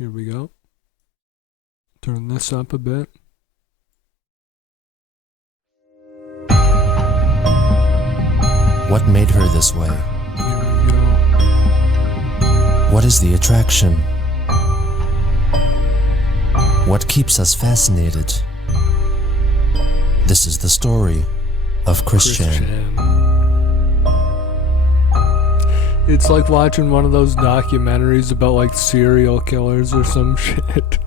Here we go. Turn this up a bit. What made her this way? Here we go. What is the attraction? What keeps us fascinated? This is the story of Christian. It's like watching one of those documentaries about like serial killers or some shit.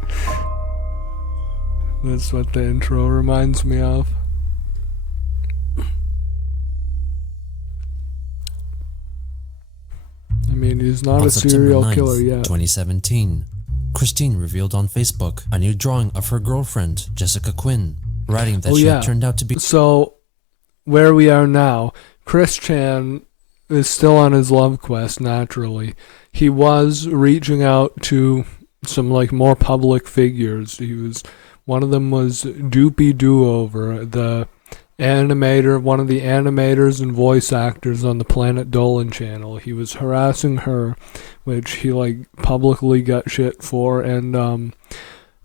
That's what the intro reminds me of. I mean, he's not On a serial September 9th, killer yet. 2017, Christine revealed on Facebook a new drawing of her girlfriend, Jessica Quinn, writing that she had turned out to be... So, where we are now, Christian is still on his love quest, naturally. He was reaching out to some like more public figures. One of them was Doopy Doover, the animator, one of the animators and voice actors on the Planet Dolan channel. He was harassing her, which he like publicly got shit for, and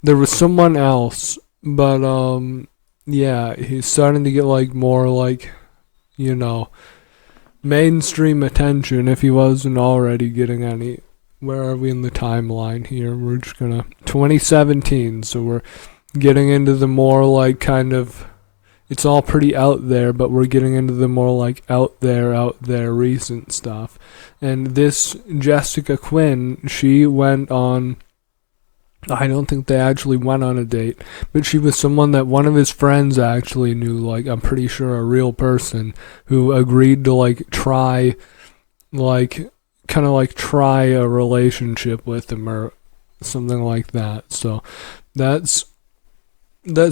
there was someone else, but yeah, he's starting to get like more like, you know, mainstream attention if he wasn't already getting any. Where are we in the timeline here? We're just gonna 2017, so we're getting into the more like kind of, it's all pretty out there, but we're getting into the more like out there recent stuff. And this Jessica Quinn, she went on, I don't think they actually went on a date, but she was someone that one of his friends actually knew, like I'm pretty sure a real person, who agreed to like try, like kind of like try a relationship with him or something like that. So that's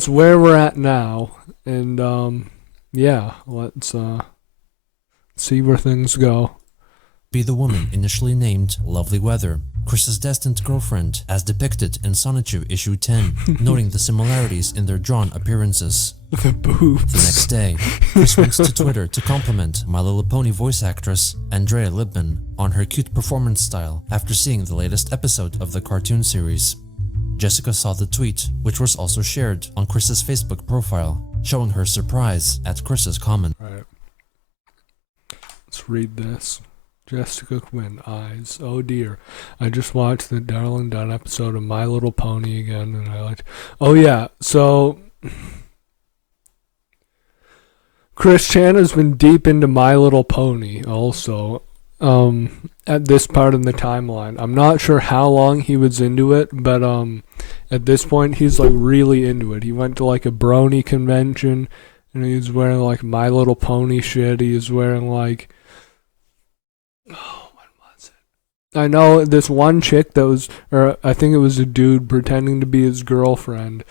where we're at now, and yeah, let's see where things go. Be the woman initially named Lovely Weather, Chris's destined girlfriend, as depicted in Sonichu issue 10, noting the similarities in their drawn appearances. The boobs. The next day, Chris went to Twitter to compliment My Little Pony voice actress Andrea Libman on her cute performance style after seeing the latest episode of the cartoon series. Jessica saw the tweet, which was also shared on Chris's Facebook profile, showing her surprise at Chris's comment. Right. Let's read this. Jessica Quinn, eyes. Oh dear. I just watched the Darling Done episode of My Little Pony again, and I liked... Oh yeah, so... Chris Chan has been deep into My Little Pony also, at this part in the timeline. I'm not sure how long he was into it, but at this point he's like really into it. He went to like a brony convention, and he's wearing like My Little Pony shit. He was wearing like... Oh, what was it? I know this one chick that was, or I think it was a dude pretending to be his girlfriend,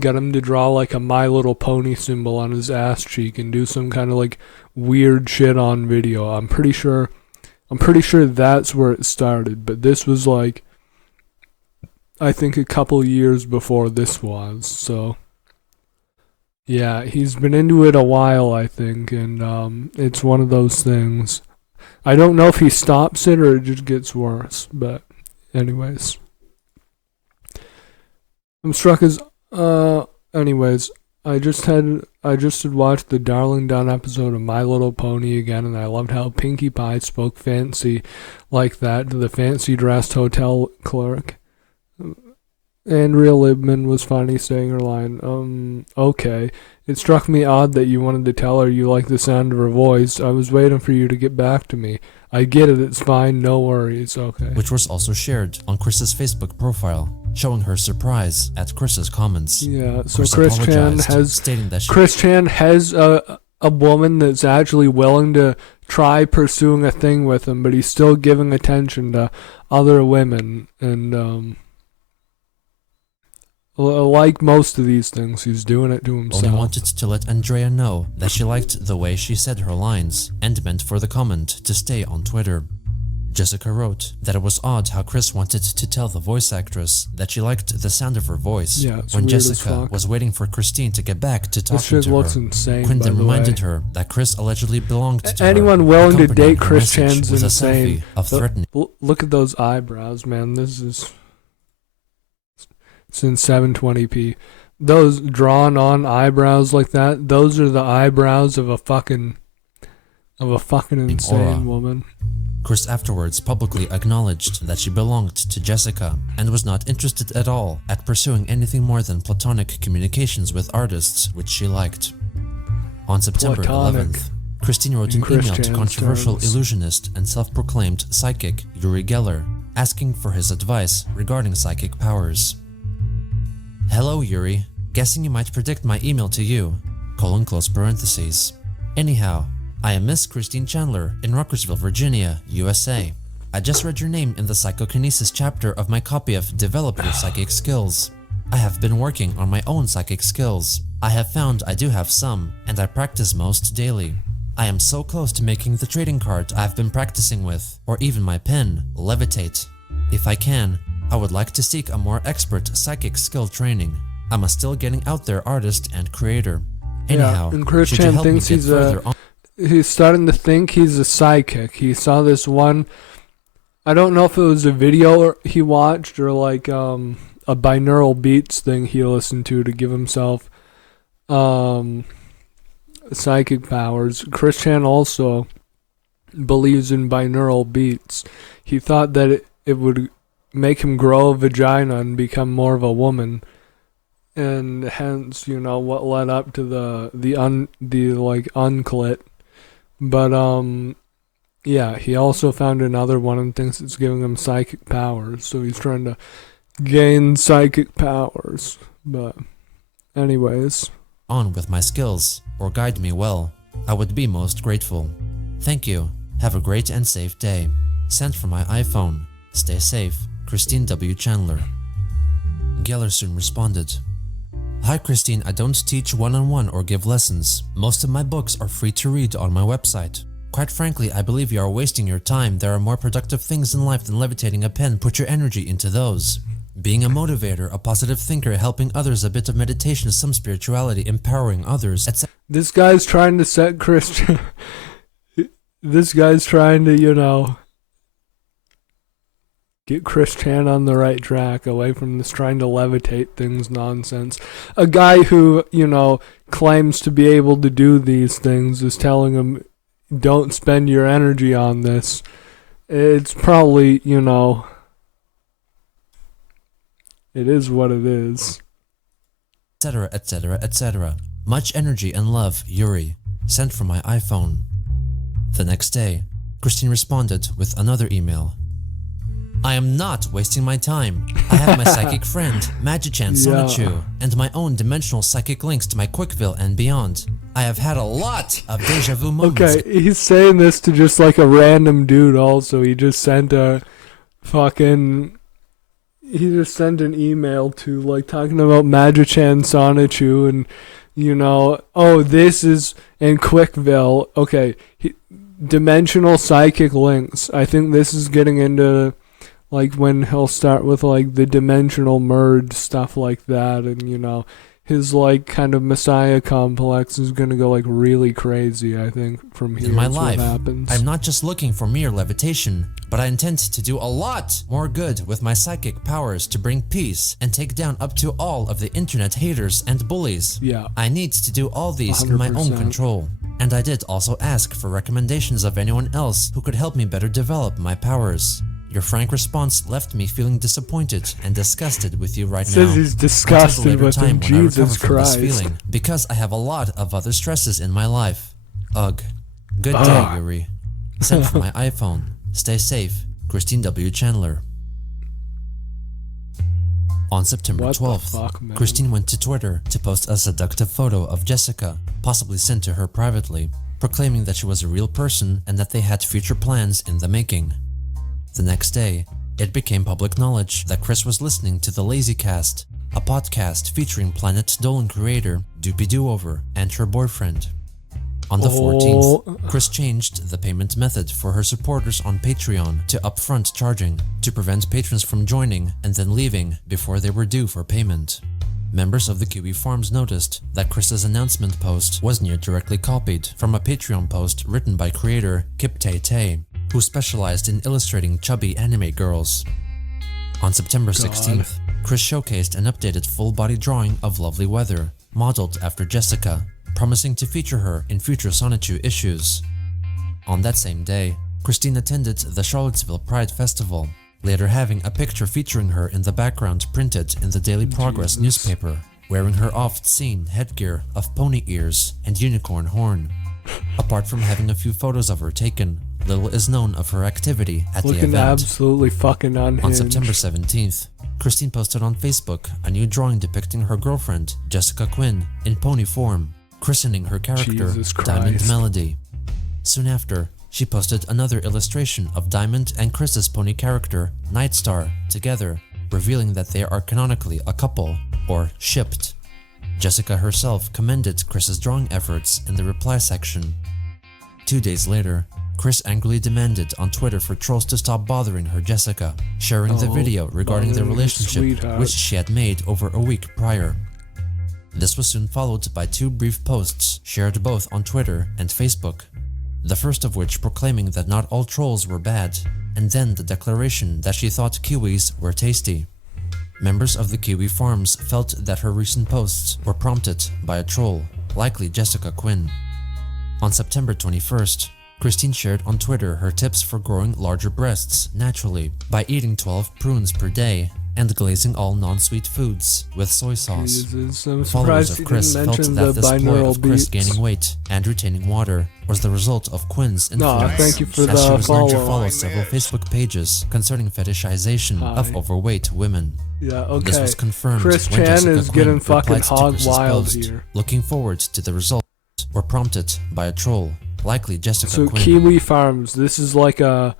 got him to draw like a My Little Pony symbol on his ass cheek and do some kind of like weird shit on video. I'm pretty sure that's where it started, but this was like, I think a couple years before this was, so yeah, he's been into it a while, I think, and it's one of those things. I don't know if he stops it or it just gets worse, but anyways. I'm struck as, anyways, I just had watched the Darling Done episode of My Little Pony again, and I loved how Pinkie Pie spoke fancy like that to the fancy-dressed hotel clerk. Andrea Libman was funny saying her line, okay. It struck me odd that you wanted to tell her you liked the sound of her voice. I was waiting for you to get back to me. I get it, it's fine, no worries, okay. Which was also shared on Chris's Facebook profile, showing her surprise at Chris's comments. Yeah, so Chris Chan has a woman that's actually willing to try pursuing a thing with him, but he's still giving attention to other women, and like most of these things, he's doing it to himself. Only wanted to let Andrea know that she liked the way she said her lines and meant for the comment to stay on Twitter. Jessica wrote that it was odd how Chris wanted to tell the voice actress that she liked the sound of her voice when Jessica was waiting for Christine to get back to talking to her. Insane, Quinn then reminded her that Chris allegedly belonged to anyone her. willing to date Chris Chan's was insane. A selfie of threatening. Look at those eyebrows, man. This is... since 720p. Those drawn on eyebrows like that, those are the eyebrows of a fucking insane aura. woman. Chris afterwards publicly acknowledged that she belonged to Jessica and was not interested at all at pursuing anything more than platonic communications with artists which she liked. On September Platonic. 11th, Christine wrote an In email to Christian's controversial terms. illusionist and self-proclaimed psychic Yuri Geller, asking for his advice regarding psychic powers. Hello Yuri, guessing you might predict my email to you, close parentheses. Anyhow, I am Miss Christine Chandler in Ruckersville, Virginia, USA. I just read your name in the psychokinesis chapter of my copy of Develop Your Psychic Skills. I have been working on my own psychic skills. I have found I do have some, and I practice most daily. I am so close to making the trading card I've been practicing with, or even my pen, levitate. If I can, I would like to seek a more expert psychic skill training. I'm a still getting out there artist and creator. Anyhow, and should you Christian help me thinks get he's further on? he's starting to think he's a psychic. He saw this one, I don't know if it was a video he watched or like a binaural beats thing he listened to give himself psychic powers. Christian also believes in binaural beats. He thought that it would make him grow a vagina and become more of a woman, and hence, what led up to the unclit. But yeah, he also found another one and thinks it's giving him psychic powers, so he's trying to gain psychic powers. But anyways, On with my skills, or guide me well, I would be most grateful. Thank you. Have a great and safe day. Sent from my iPhone. Stay safe. Christine W. Chandler. Geller soon responded. Hi Christine, I don't teach one-on-one or give lessons. Most of my books are free to read on my website. Quite frankly, I believe you are wasting your time. There are more productive things in life than levitating a pen. Put your energy into those. Being a motivator, a positive thinker, helping others, a bit of meditation, some spirituality, empowering others, etc. this guy's trying to set Christian. This guy's trying to, get Christian on the right track, away from this trying to levitate things nonsense. A guy who, claims to be able to do these things is telling him, don't spend your energy on this. It's probably, it is what it is. etc., etc., etc. Much energy and love, Yuri. Sent from my iPhone. The next day, Christine responded with another email. I am not wasting my time. I have my psychic friend, Magichan Sonichu, and my own dimensional psychic links to my Quickville and beyond. I have had a lot of deja vu moments. Okay, he's saying this to just like a random dude also. He just sent an email to like talking about Magichan Sonichu and this is in Quickville. Okay, dimensional psychic links. I think this is getting into like when he'll start with like the dimensional merge stuff like that, and his like kind of messiah complex is gonna go like really crazy. I think from here in my that's life, what happens. I'm not just looking for mere levitation, but I intend to do a lot more good with my psychic powers to bring peace and take down up to all of the internet haters and bullies. Yeah. I need to do all these in my own 100%. control. And I did also ask for recommendations of anyone else who could help me better develop my powers. Your frank response left me feeling disappointed and disgusted with you right now. Says he's disgusted Until a later with him. time when I Jesus recover from this Christ. feeling, because I have a lot of other stresses in my life. Ugh. Good day, Ugh. Yuri. Sent from my iPhone. Stay safe. Christine W. Chandler. On September What the 12th, fuck, man? Christine went to Twitter to post a seductive photo of Jessica, possibly sent to her privately, proclaiming that she was a real person and that they had future plans in the making. The next day, it became public knowledge that Chris was listening to the Lazy Cast, a podcast featuring Planet Dolan creator Doopy Doover and her boyfriend. On the 14th, Chris changed the payment method for her supporters on Patreon to upfront charging to prevent patrons from joining and then leaving before they were due for payment. Members of the QB Farms noticed that Chris's announcement post was near directly copied from a Patreon post written by creator Kip Tay Tay, who specialized in illustrating chubby anime girls. On September 16th, Chris showcased an updated full-body drawing of lovely weather, modeled after Jessica, promising to feature her in future Sonichu issues. On that same day, Christine attended the Charlottesville Pride Festival, later having a picture featuring her in the background printed in the Daily Progress newspaper, wearing her oft-seen headgear of pony ears and unicorn horn. Apart from having a few photos of her taken, little is known of her activity at the event. Looking absolutely fucking unhinged. On September 17th, Christine posted on Facebook a new drawing depicting her girlfriend, Jessica Quinn, in pony form, christening her character Diamond Melody. Soon after, she posted another illustration of Diamond and Chris's pony character, Nightstar, together, revealing that they are canonically a couple, or shipped. Jessica herself commended Chris's drawing efforts in the reply section. 2 days later, Chris angrily demanded on Twitter for trolls to stop bothering her Jessica, sharing the video regarding their relationship which she had made over a week prior. This was soon followed by 2 brief posts shared both on Twitter and Facebook, the first of which proclaiming that not all trolls were bad, and then the declaration that she thought kiwis were tasty. Members of the Kiwi Farms felt that her recent posts were prompted by a troll, likely Jessica Quinn. On September 21st, Christine shared on Twitter her tips for growing larger breasts naturally by eating 12 prunes per day and glazing all non-sweet foods with soy sauce. Followers of Chris felt that this ploy of Chris gaining weight and retaining water was the result of Quinn's influence, thank you for as she the was known to follow. follow several Facebook pages concerning fetishization of overweight women. Yeah, okay. This was confirmed Chris when Chan Jessica is Quinn getting fucking replied to hog Chris's wild post, here. looking forward to the results were prompted by a troll, likely Jessica So Quinn. Kiwi Farms, this is like a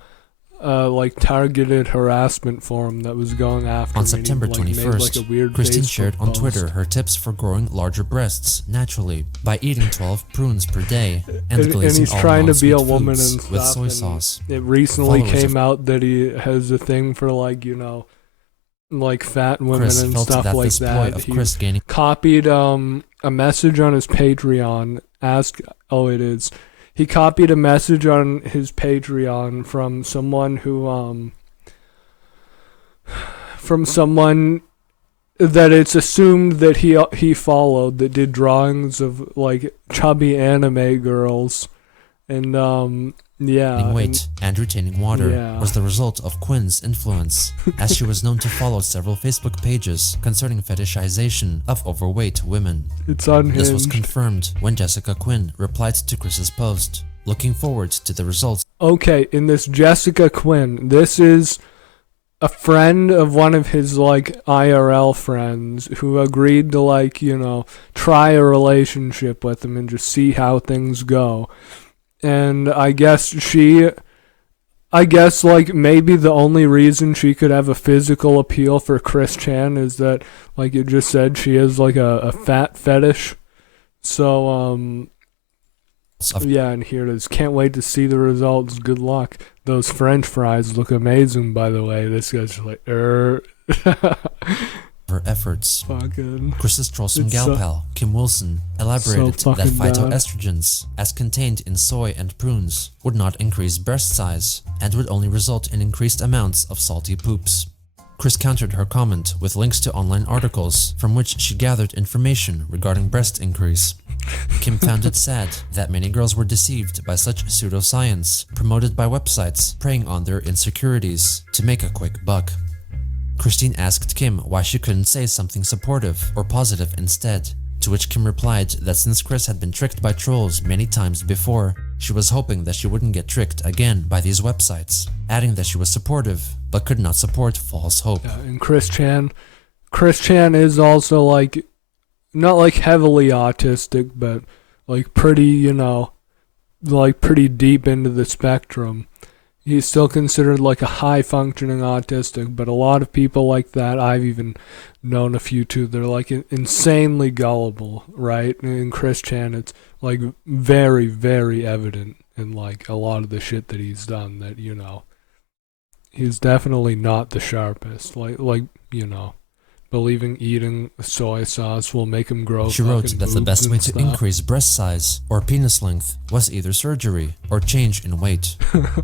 like targeted harassment forum that was going after On me, September like, made, 21st, like, a weird Christine Facebook shared on post. Twitter her tips for growing larger breasts naturally by eating 12 prunes per day and glazing he's all trying to be a non-sweet woman foods and with stuff, soy and sauce. It recently Followers came of- out that he has a thing for, like, you know, like fat women Chris and felt stuff that like this ploy that. of He Chris gaining copied a message on his Patreon. He copied a message on his Patreon from someone who that it's assumed that he followed, that did drawings of like chubby anime girls, and weight and retaining water yeah. was the result of Quinn's influence, as she was known to follow several Facebook pages concerning fetishization of overweight women. It's unhinged. This was confirmed when Jessica Quinn replied to Chris's post, looking forward to the results. Okay, in this Jessica Quinn, this is a friend of one of his, like, IRL friends who agreed to, like, you know, try a relationship with him and just see how things go. And I guess, like, maybe the only reason she could have a physical appeal for Chris Chan is that, like you just said, she has, like, a fat fetish. So, yeah, and here it is. Can't wait to see the results. Good luck. Those French fries look amazing, by the way. This guy's like, Her efforts. Fucking. Chris's trollsome It's gal so- pal, Kim Wilson, elaborated so that fucking bad. phytoestrogens, as contained in soy and prunes, would not increase breast size and would only result in increased amounts of salty poops. Chris countered her comment with links to online articles from which she gathered information regarding breast increase. Kim found it sad that many girls were deceived by such pseudoscience promoted by websites preying on their insecurities to make a quick buck. Christine asked Kim why she couldn't say something supportive or positive instead, to which Kim replied that since Chris had been tricked by trolls many times before, she was hoping that she wouldn't get tricked again by these websites, adding that she was supportive but could not support false hope. Yeah, and Chris Chan is also, like, not like heavily autistic, but like pretty, you know, like pretty deep into the spectrum. He's still considered like a high functioning autistic, but a lot of people like that, I've even known a few too, they're like insanely gullible, right? And in Chris Chan, it's like very, very evident in like a lot of the shit that he's done that, you know, he's definitely not the sharpest. Like you know, believing eating soy sauce will make him grow. She wrote fucking that the boobs best and way to stuff. increase breast size or penis length was either surgery or change in weight.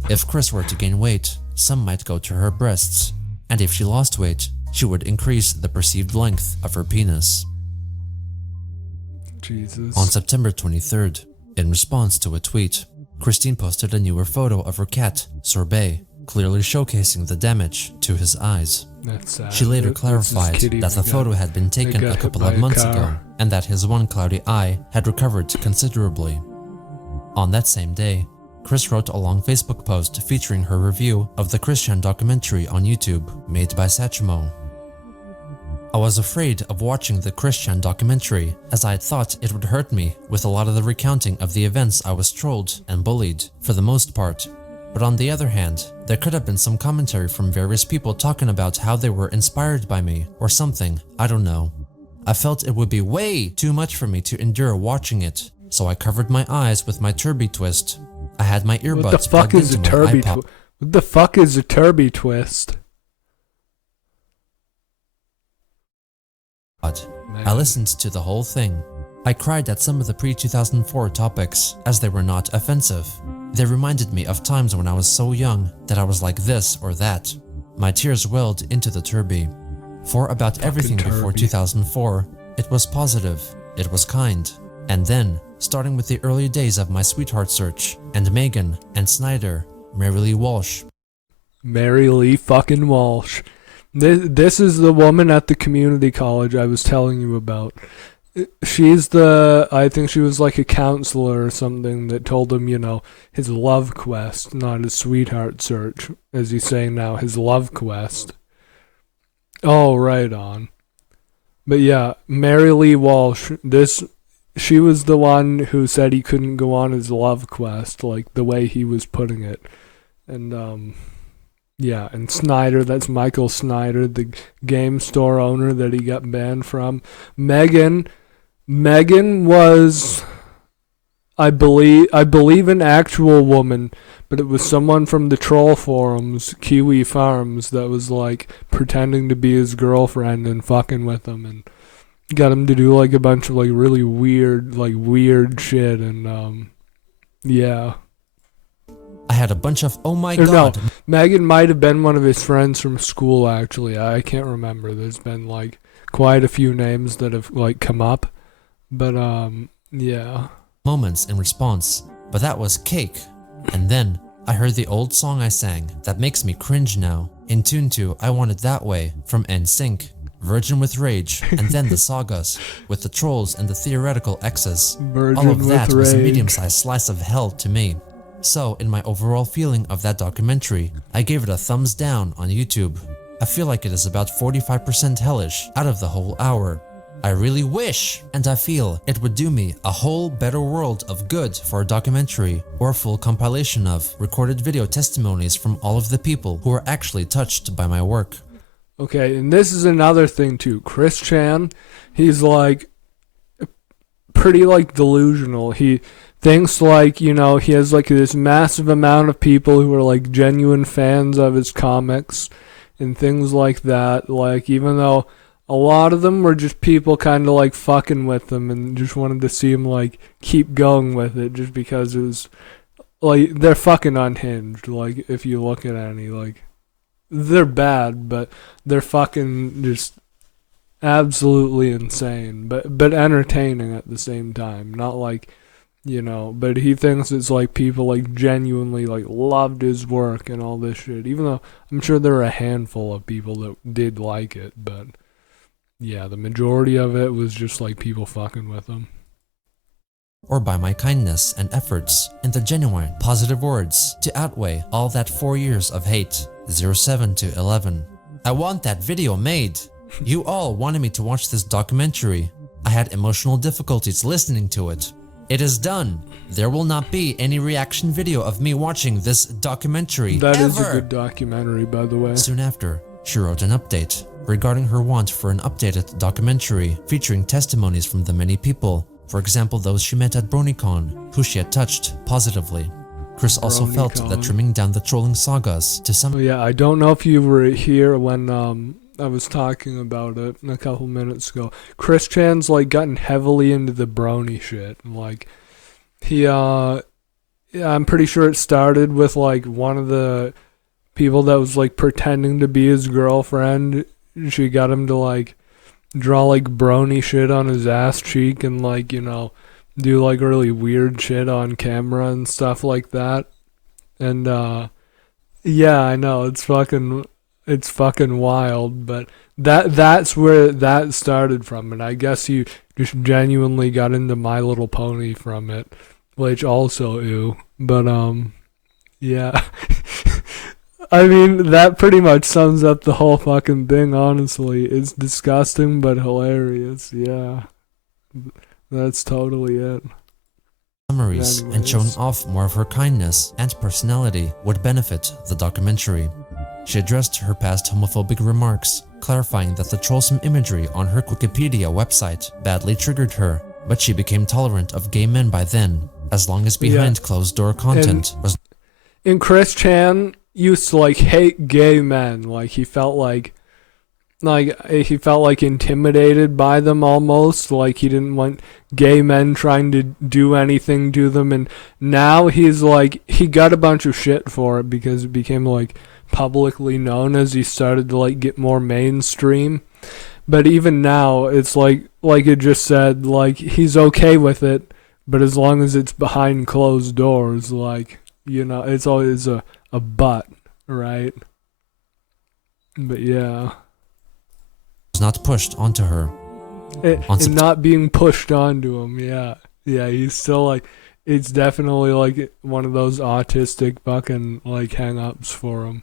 If Chris were to gain weight, some might go to her breasts. and if she lost weight, she would increase the perceived length of her penis. Jesus. On September 23rd, in response to a tweet, Christine posted a newer photo of her cat, Sorbet, clearly showcasing the damage to his eyes. That's sad. She later That's clarified his kitty that the photo had been taken got a hit couple by of a months car. ago, and that his one cloudy eye had recovered considerably. On that same day, Chris wrote a long Facebook post featuring her review of the Christian documentary on YouTube made by Satchmo. I was afraid of watching the Christian documentary as I had thought it would hurt me with a lot of the recounting of the events I was trolled and bullied for the most part. But on the other hand, there could have been some commentary from various people talking about how they were inspired by me or something, I don't know. I felt it would be way too much for me to endure watching it, so I covered my eyes with my Turby twist. I had my earbuds What the fuck plugged is a into my Turby iPod. twist? What the fuck is a Turby twist? I listened to the whole thing. I cried at some of the pre-2004 topics as they were not offensive. They reminded me of times when I was so young that I was like this or that. My tears welled into the Turby. For about everything before Turby. 2004, it was positive, it was kind. And then, starting with the early days of my sweetheart search, and Megan, and Snyder, Mary Lee Walsh. Mary Lee fucking Walsh. This is the woman at the community college I was telling you about. She's I think she was like a counselor or something that told him, his love quest, not his sweetheart search, as he's saying now, his love quest. Oh, right on. But yeah, Mary Lee Walsh, she was the one who said he couldn't go on his love quest, like the way he was putting it. And, yeah, and Snyder, that's Michael Snyder, the game store owner that he got banned from. Megan was, I believe an actual woman, but it was someone from the troll forums, Kiwi Farms, that was like pretending to be his girlfriend and fucking with him and got him to do like a bunch of like really weird shit and yeah. I had a bunch of oh my Or god. No, Megan might have been one of his friends from school, actually. I can't remember. There's been, like, quite a few names that have, like, come up. But, yeah. Moments in response, but that was cake. And then, I heard the old song I sang that makes me cringe now, in tune to I Want It That Way from NSYNC, Virgin with Rage, and then the sagas, with the trolls and the theoretical exes. Virgin All of with that was a Rage. medium-sized slice of hell to me. So, in my overall feeling of that documentary, I gave it a thumbs down on YouTube. I feel like it is about 45% hellish out of the whole hour. I really wish, and I feel it would do me a whole better world of good for a documentary or a full compilation of recorded video testimonies from all of the people who are actually touched by my work. Okay, and this is another thing, too. Chris Chan, he's, like, pretty, like, delusional. He thinks like, he has like this massive amount of people who are like genuine fans of his comics and things like that. Like, even though a lot of them were just people kind of like fucking with him and just wanted to see him like keep going with it just because it was like, they're fucking unhinged. Like, if you look at any, like, they're bad, but they're fucking just absolutely insane, but entertaining at the same time. Not like, but he thinks it's like people like genuinely like loved his work and all this shit, even though I'm sure there are a handful of people that did like it, but yeah, the majority of it was just like people fucking with him. Or by my kindness and efforts in the genuine positive words to outweigh all that 4 years of hate, 07 to 11. I want that video made. You all wanted me to watch this documentary. I had emotional difficulties listening to it. It is done. There will not be any reaction video of me watching this documentary That ever. is a good documentary, by the way. Soon after, she wrote an update regarding her want for an updated documentary featuring testimonies from the many people, for example those she met at BronyCon, who she had touched positively. Chris also felt that BronyCon. trimming down the trolling sagas to some Oh, yeah, I don't know if you were here when I was talking about it a couple minutes ago. Chris Chan's like gotten heavily into the brony shit. Like he yeah, I'm pretty sure it started with like one of the people that was like pretending to be his girlfriend. She got him to like draw like brony shit on his ass cheek and like, do like really weird shit on camera and stuff like that. And yeah, I know it's fucking wild, but that's where that started from, and I guess you just genuinely got into My Little Pony from it, which also ew. But yeah. I mean, that pretty much sums up the whole fucking thing, honestly. It's disgusting but hilarious. Yeah. That's totally it. Summaries and showing off more of her kindness and personality would benefit the documentary. She addressed her past homophobic remarks, clarifying that the trollsome imagery on her Wikipedia website badly triggered her, but she became tolerant of gay men by then, as long as behind closed door content was. And Chris Chan used to like hate gay men. Like he felt like intimidated by them almost. Like he didn't want gay men trying to do anything to them. And now he's like, he got a bunch of shit for it because it became like publicly known as he started to like get more mainstream. But even now, it's like it just said, like he's okay with it, but as long as it's behind closed doors, like, it's always a but, right? But yeah. Was not pushed onto her. And not being pushed onto him, yeah. Yeah, he's still like, it's definitely like one of those autistic fucking like hang-ups for him.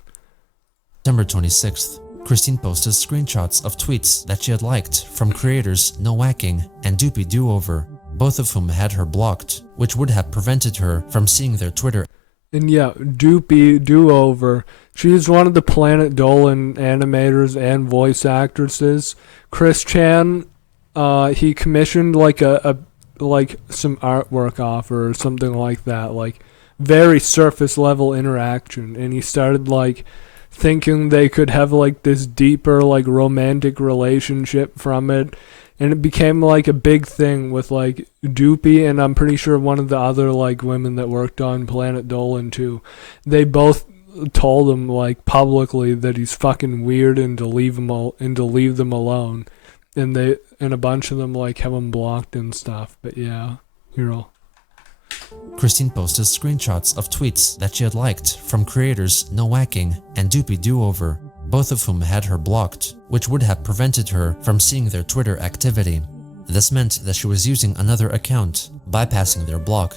September 26th, Christine posted screenshots of tweets that she had liked from creators No Whacking and Doopy Do-Over, both of whom had her blocked, which would have prevented her from seeing their Twitter. And yeah, Doopy Do-Over, she's one of the Planet Dolan animators and voice actresses. Chris Chan, he commissioned like like some artwork off her or something like that, like very surface level interaction, and he started like thinking they could have like this deeper like romantic relationship from it, and it became like a big thing with like Doopy and I'm pretty sure one of the other like women that worked on Planet Dolan too. They both told him like publicly that he's fucking weird and to leave them alone, and a bunch of them like have him blocked and stuff. But yeah, you're all. Christine posted screenshots of tweets that she had liked from creators No Whacking and Doopy Do-Over, both of whom had her blocked, which would have prevented her from seeing their Twitter activity. This meant that she was using another account, bypassing their block.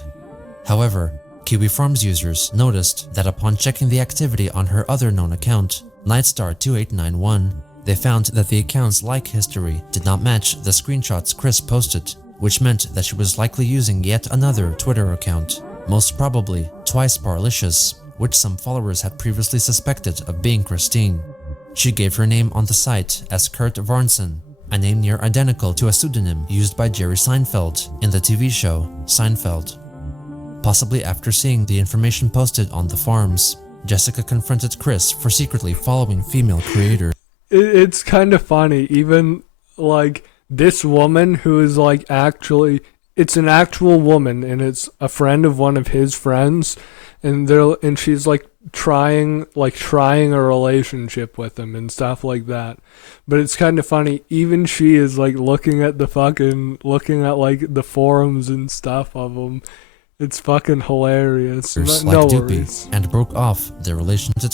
However, Kiwi Farms users noticed that upon checking the activity on her other known account, Nightstar2891, they found that the account's like history did not match the screenshots Chris posted, which meant that she was likely using yet another Twitter account, most probably Twice Parlicious, which some followers had previously suspected of being Christine. She gave her name on the site as Kurt Varnson, a name near identical to a pseudonym used by Jerry Seinfeld in the TV show Seinfeld. Possibly after seeing the information posted on the forums, Jessica confronted Chris for secretly following female creators. It's kind of funny, even like this woman who is like it's an actual woman and it's a friend of one of his friends, and she's like trying a relationship with him and stuff like that. But it's kind of funny, even she is like looking at like the forums and stuff of them. It's fucking hilarious. No worries. And broke off their relationship.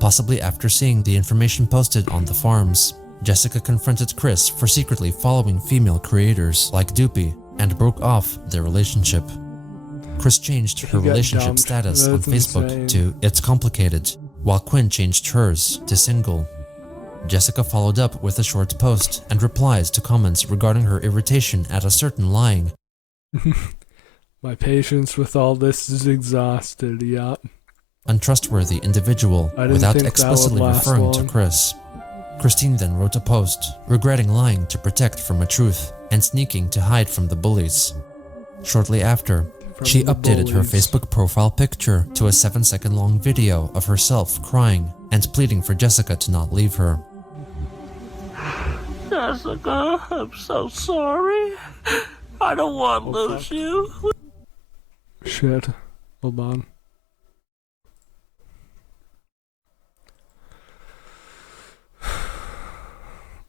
Possibly after seeing the information posted on the forums, Jessica confronted Chris for secretly following female creators like Doopy and broke off their relationship. Chris changed her relationship status on Facebook to It's Complicated, while Quinn changed hers to Single. Jessica followed up with a short post and replies to comments regarding her irritation at a certain lying. My patience with all this is exhausted, yeah. Untrustworthy individual without explicitly referring to Chris. Christine then wrote a post, regretting lying to protect from a truth and sneaking to hide from the bullies. Shortly after, she updated her Facebook profile picture to a 7-second long video of herself crying and pleading for Jessica to not leave her. Jessica, I'm so sorry. I don't want to lose you. Shit. Hold on.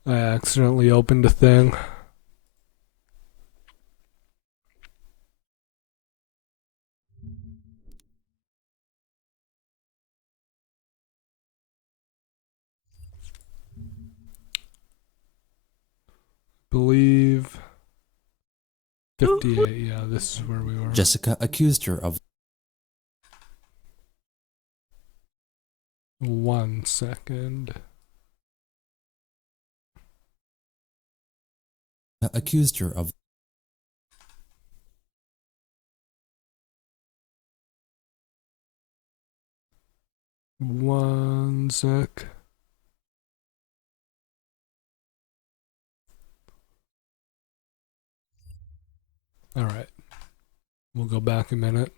I accidentally opened a thing. Believe 58. Yeah, this is where we were. Jessica accused her of 1 second. accused her of 1 sec. All right. We'll go back a minute.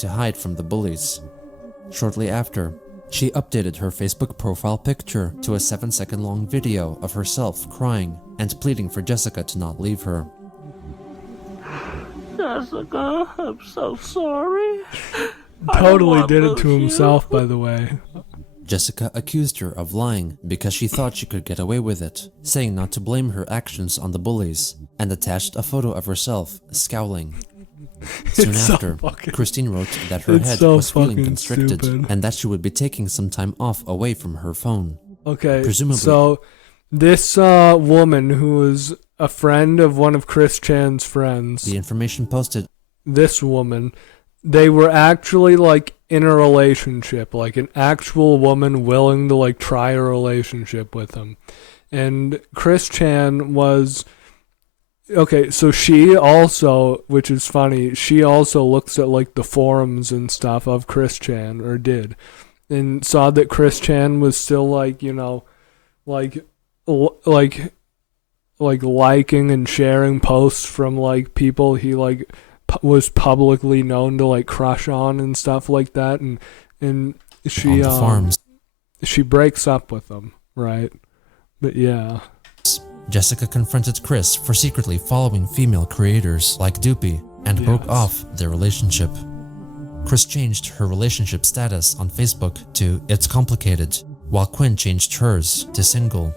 to hide from the bullies. Shortly after, she updated her Facebook profile picture to a 7-second long video of herself crying and pleading for Jessica to not leave her. Jessica, I'm so sorry. Totally did it to himself, by the way. Jessica accused her of lying because she thought she could get away with it, saying not to blame her actions on the bullies, and attached a photo of herself scowling. Soon after, Christine wrote that her head was feeling constricted and that she would be taking some time off away from her phone. Okay, Presumably, so this woman who was a friend of one of Chris Chan's friends, the information posted, this woman, they were actually like in a relationship, like an actual woman willing to like try a relationship with him. And Chris Chan was... Okay, so she also, which is funny, she also looks at like the forums and stuff of Chris Chan, or did, and saw that Chris Chan was still like, you know, like liking and sharing posts from like people he like was publicly known to like crush on and stuff like that, and she she breaks up with him, right? But yeah. Jessica confronted Chris for secretly following female creators like Doopy and broke off their relationship. Chris changed her relationship status on Facebook to It's Complicated, while Quinn changed hers to Single.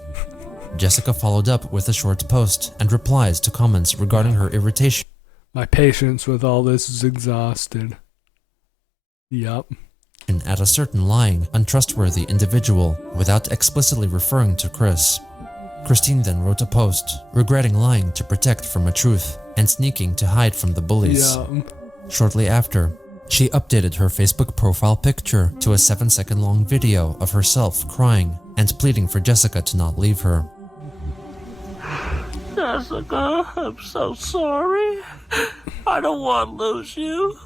Jessica followed up with a short post and replies to comments regarding her irritation. My patience with all this is exhausted. Yup. At a certain lying, untrustworthy individual without explicitly referring to Chris. Christine then wrote a post, regretting lying to protect from a truth and sneaking to hide from the bullies. Shortly after, she updated her Facebook profile picture to a 7-second long video of herself crying and pleading for Jessica to not leave her. Jessica, I'm so sorry. I don't want to lose you.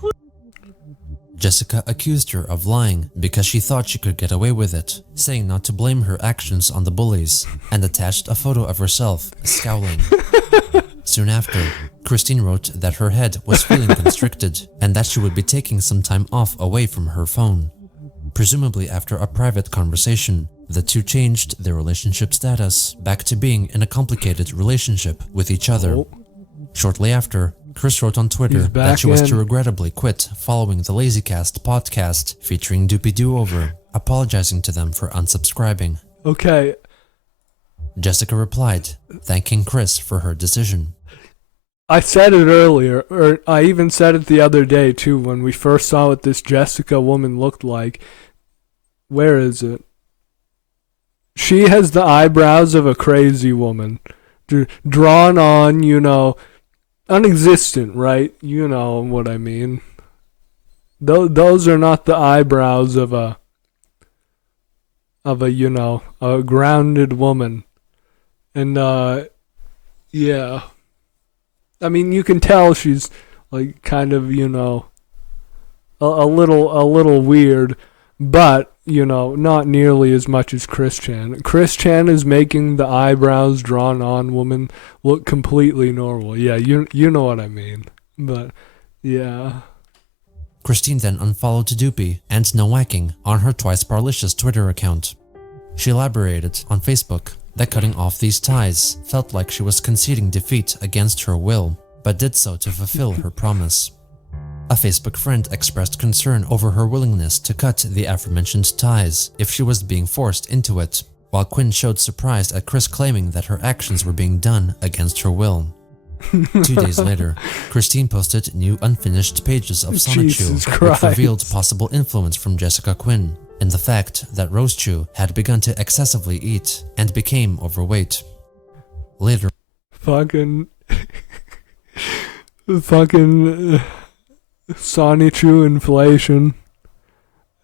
Jessica accused her of lying because she thought she could get away with it, saying not to blame her actions on the bullies, and attached a photo of herself scowling. Soon after, Christine wrote that her head was feeling constricted and that she would be taking some time off away from her phone. Presumably after a private conversation, the two changed their relationship status back to being in a complicated relationship with each other. Shortly after, Chris wrote on Twitter that she was to regrettably quit following the LazyCast podcast featuring Doopy Do-Over, apologizing to them for unsubscribing. Okay. Jessica replied, thanking Chris for her decision. I said it earlier, or I even said it the other day too, when we first saw what this Jessica woman looked like. Where is it? She has the eyebrows of a crazy woman. Drawn on, you know, unexistent, right? You know what I mean. Those are not the eyebrows of a you know, a grounded woman. And yeah. I mean, you can tell she's like kind of, you know, a little weird, but you know, not nearly as much as Chris Chan. Chris Chan is making the eyebrows drawn on woman look completely normal. Yeah, you know what I mean. But yeah. Christine then unfollowed Doopy and Nowacking on her Twice Parlicious Twitter account. She elaborated on Facebook that cutting off these ties felt like she was conceding defeat against her will, but did so to fulfill her promise. A Facebook friend expressed concern over her willingness to cut the aforementioned ties if she was being forced into it, while Quinn showed surprise at Chris claiming that her actions were being done against her will. 2 days later, Christine posted new unfinished pages of Jesus Sonichu, which Christ. revealed possible influence from Jessica Quinn in the fact that Rosechu had begun to excessively eat and became overweight. Later Fucking Sonichu inflation.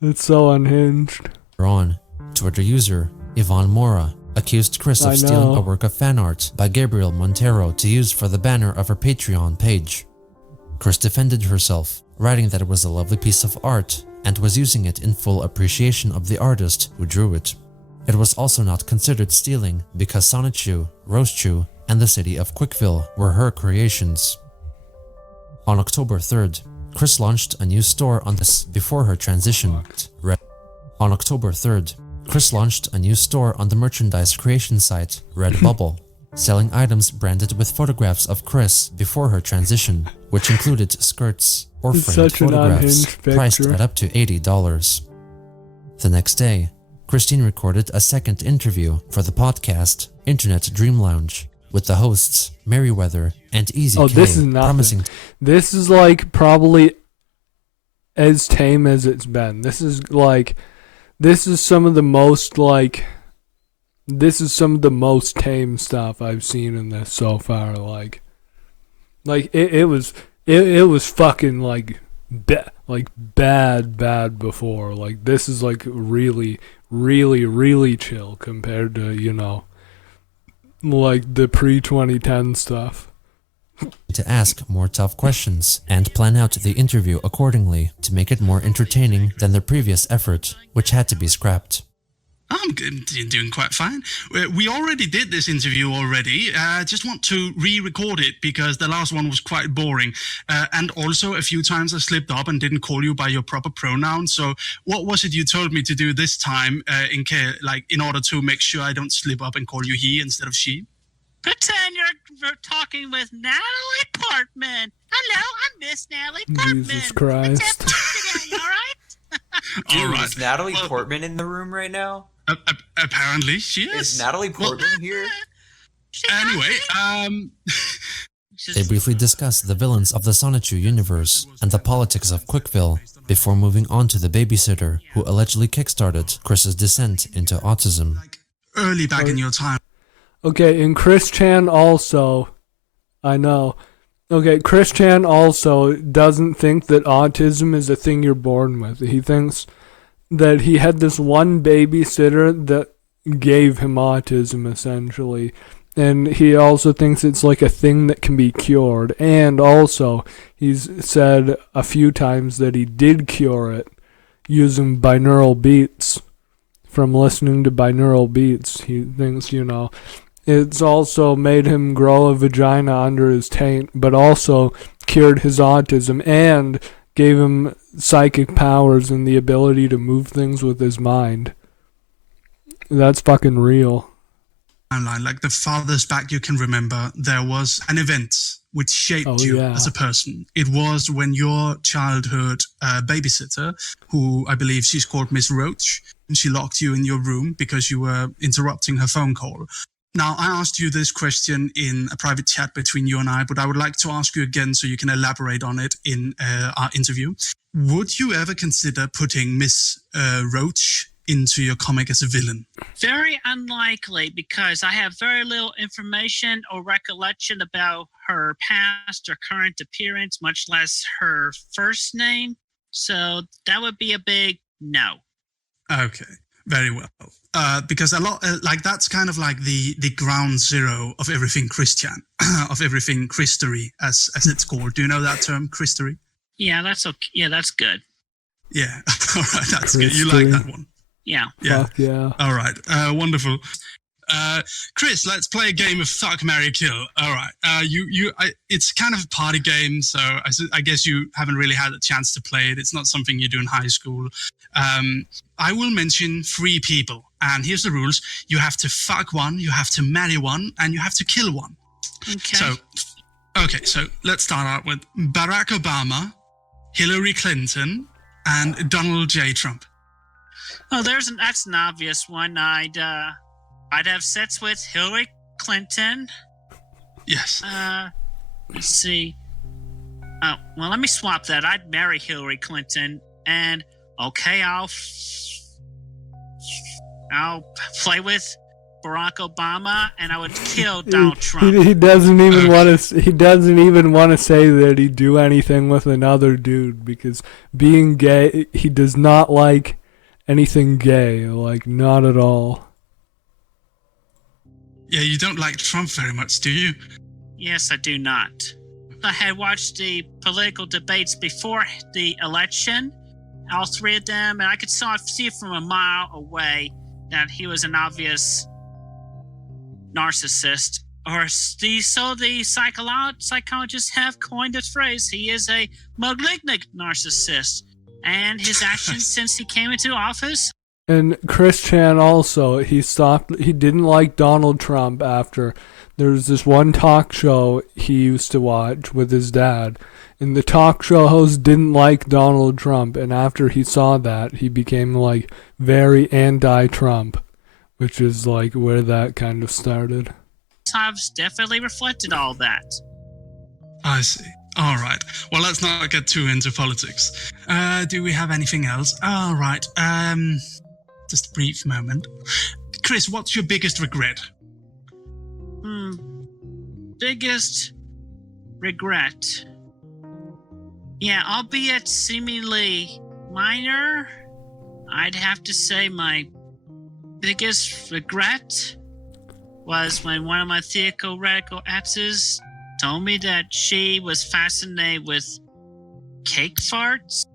It's so unhinged. on, Twitter user Yvonne Mora accused Chris I of stealing know. a work of fan art by Gabriel Montero to use for the banner of her Patreon page. Chris defended herself, writing that it was a lovely piece of art and was using it in full appreciation of the artist who drew it. It was also not considered stealing because Sonichu, Rosechu, and the city of Quickville were her creations. On October 3rd, Chris launched a new store on this before her transition. On October 3rd, Chris launched a new store on the merchandise creation site Redbubble, selling items branded with photographs of Chris before her transition, which included skirts or It's framed such an photographs unhinged priced picture. at up to $80. The next day, Christine recorded a second interview for the podcast Internet Dream Lounge with the hosts Merriweather and Easy Oh, K, this is nothing. promising This is like probably as tame as it's been. This is some of the most tame stuff I've seen in this so far. It was fucking bad before. Like, this is like really, really, really chill compared to, like the pre-2010 stuff. to ask more tough questions and plan out the interview accordingly to make it more entertaining than their previous effort, which had to be scrapped. I'm good, doing quite fine. We already did this interview already. Just want to re-record it because the last one was quite boring. And also a few times I slipped up and didn't call you by your proper pronoun. So what was it you told me to do this time in order to make sure I don't slip up and call you he instead of she? Pretend you're talking with Natalie Portman. Hello, I'm Miss Natalie Portman. Jesus Christ. Today, all right? All Dude, right. is Natalie Well, Portman in the room right now? Apparently she is. Is Natalie Portman here? Anyway, They briefly discuss the villains of the Sonichu universe and the politics of Quickville before moving on to the babysitter who allegedly kickstarted Chris's descent into autism. early back in your time. Okay, and Chris Chan also, I know. Okay, Chris Chan also doesn't think that autism is a thing you're born with. He thinks that he had this one babysitter that gave him autism, essentially. And he also thinks it's like a thing that can be cured. And also, he's said a few times that he did cure it using binaural beats. From listening to binaural beats, he thinks, it's also made him grow a vagina under his taint, but also cured his autism and gave him psychic powers and the ability to move things with his mind. That's fucking real. Timeline, like the farthest back you can remember, there was an event which shaped you as a person. It was when your childhood babysitter, who I believe she's called Miss Roach, and she locked you in your room because you were interrupting her phone call. Now, I asked you this question in a private chat between you and I, but I would like to ask you again so you can elaborate on it in our interview. Would you ever consider putting Miss Roach into your comic as a villain? Very unlikely, because I have very little information or recollection about her past or current appearance, much less her first name. So that would be a big no. Okay, very well. Because a lot that's kind of like the ground zero of everything Christian, of everything Christery, as it's called. Do you know that term, Christery? Yeah, that's okay. Yeah, that's good. Yeah, all right, that's good. You like that one? Yeah. Yeah. Fuck yeah. All right, wonderful. Chris, let's play a game of Fuck, Marry, Kill. All right, it's kind of a party game, so I guess you haven't really had a chance to play it. It's not something you do in high school. I will mention 3 people, and here's the rules. You have to fuck one, you have to marry one, and you have to kill one. Okay. So let's start out with Barack Obama, Hillary Clinton, and Donald J. Trump. Oh, that's an obvious one. I'd have sex with Hillary Clinton. Yes. Let's see. Oh, well, let me swap that. I'd marry Hillary Clinton, and okay, I'll play with Barack Obama, and I would kill Donald Trump. He doesn't even want to. He doesn't even want to say that he'd do anything with another dude because being gay, he does not like anything gay. Like not at all. Yeah, you don't like Trump very much, do you? Yes, I do not. I had watched the political debates before the election, all three of them, and I could see from a mile away that he was an obvious narcissist. Or the psychologists have coined the phrase, he is a malignant narcissist. And his actions since he came into office. And Chris Chan also, he didn't like Donald Trump after there was this one talk show he used to watch with his dad. And the talk show host didn't like Donald Trump. And after he saw that, he became like very anti-Trump, which is like where that kind of started. I've definitely reflected all that. I see. All right. Well, let's not get too into politics. Do we have anything else? All right. Just a brief moment. Chris, what's your biggest regret? Biggest regret. Yeah, albeit seemingly minor, I'd have to say my biggest regret was when one of my theoretical exes told me that she was fascinated with cake farts.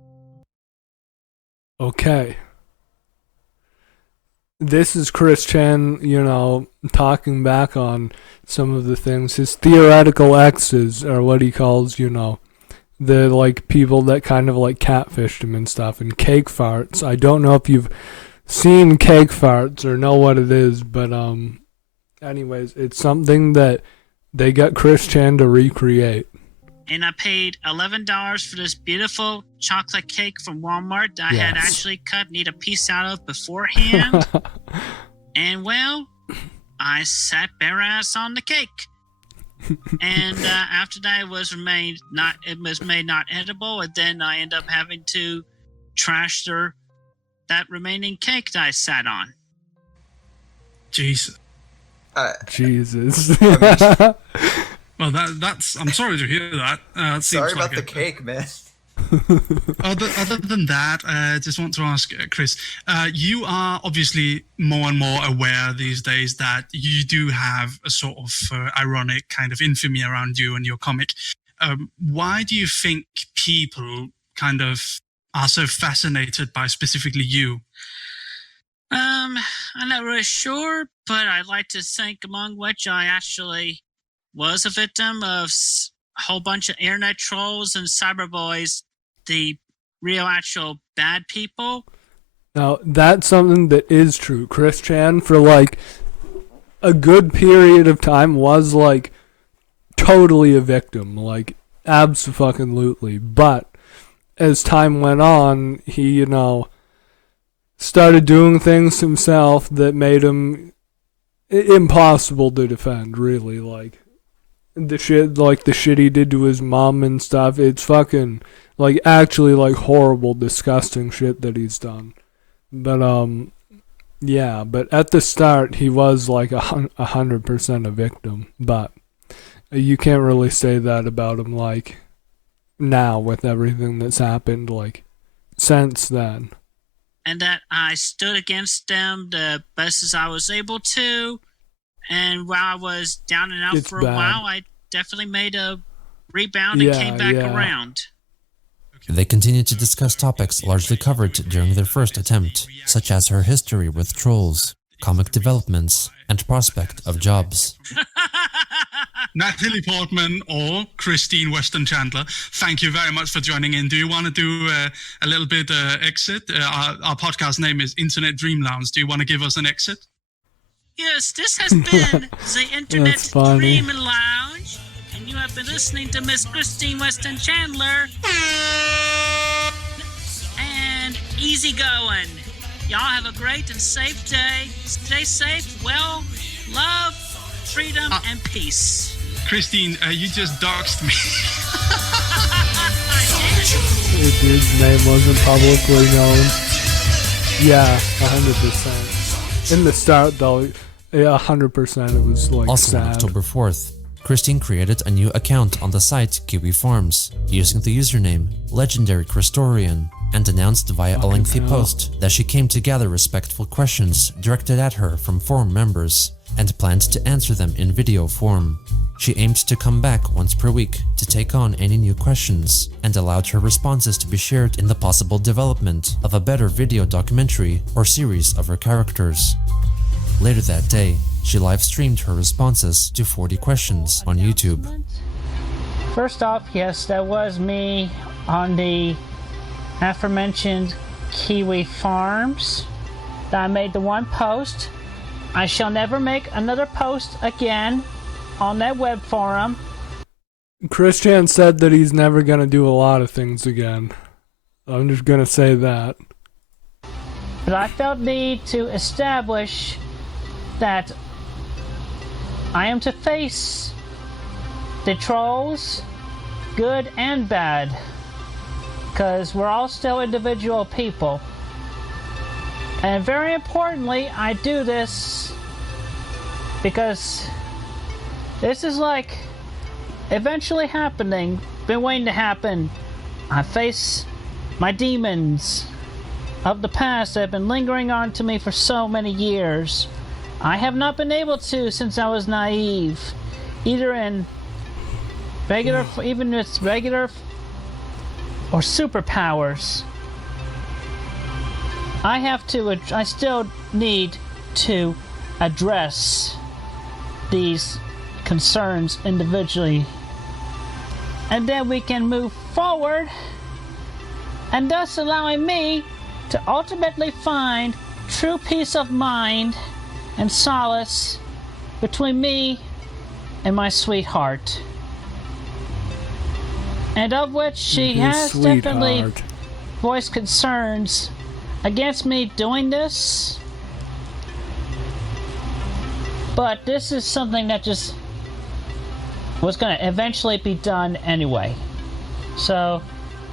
Okay. This is Chris Chan, talking back on some of the things. His theoretical exes are what he calls, the like people that kind of like catfished him and stuff. And cake farts, I don't know if you've seen cake farts or know what it is, but anyways, it's something that they got Chris Chan to recreate. And I paid $11 for this beautiful chocolate cake from Walmart that I had actually cut and eat a piece out of beforehand. And well, I sat bare ass on the cake. And after that, it was made not edible, and then I end up having to trash that remaining cake that I sat on. Jesus. Jesus. Well, that's. I'm sorry to hear that. Sorry about the cake, man. Other than that, I just want to ask, Chris, you are obviously more and more aware these days that you do have a sort of ironic kind of infamy around you and your comic. Why do you think people kind of are so fascinated by specifically you? I'm not really sure, but I'd like to think among which I actually was a victim of a whole bunch of internet trolls and cyberboys, the real actual bad people. Now, that's something that is true. Chris Chan, for like a good period of time, was like totally a victim, like abso-fucking-lutely. But as time went on, he, started doing things himself that made him impossible to defend, really. Like the shit he did to his mom and stuff. It's fucking like actually like horrible, disgusting shit that he's done. But yeah. But at the start, he was like 100% a victim. But you can't really say that about him like now with everything that's happened like since then. And that I stood against them the best as I was able to. And while I was down and out for a while, I definitely made a rebound and came back around. They continued to discuss topics largely covered during their first attempt, such as her history with trolls, comic developments, and prospect of jobs. Natalie Portman or Christine Weston Chandler, thank you very much for joining in. Do you want to do a little bit exit? Our podcast name is Internet Dream Lounge. Do you want to give us an exit? Yes, this has been the Internet Dream Lounge, and you have been listening to Miss Christine Weston Chandler. easy going. Y'all have a great and safe day. Stay safe, well, love, freedom, and peace. Christine, you just doxed me. The dude's name wasn't publicly known. Yeah, 100%. In the start, though, 100% it was like Also sad. on October 4th, Christine created a new account on the site Kiwi Farms using the username Legendary Christorian and announced via a lengthy post that she came to gather respectful questions directed at her from forum members and planned to answer them in video form. She aimed to come back once per week to take on any new questions and allowed her responses to be shared in the possible development of a better video documentary or series of her characters. Later that day, she live-streamed her responses to 40 questions on YouTube. First off, yes, that was me on the aforementioned Kiwi Farms. I made the one post. I shall never make another post again on that web forum. Christian said that he's never going to do a lot of things again. I'm just going to say that. But I felt need to establish that I am to face the trolls, good and bad, because we're all still individual people. And very importantly, I do this because this is like eventually happening, been waiting to happen. I face my demons of the past that have been lingering on to me for so many years. I have not been able to since I was naive, either in regular, even with regular or superpowers. I still need to address these concerns individually, and then we can move forward, and thus allowing me to ultimately find true peace of mind and solace between me and my sweetheart, and of which she has definitely voiced concerns against me doing this. But this is something that just was going to eventually be done anyway. So,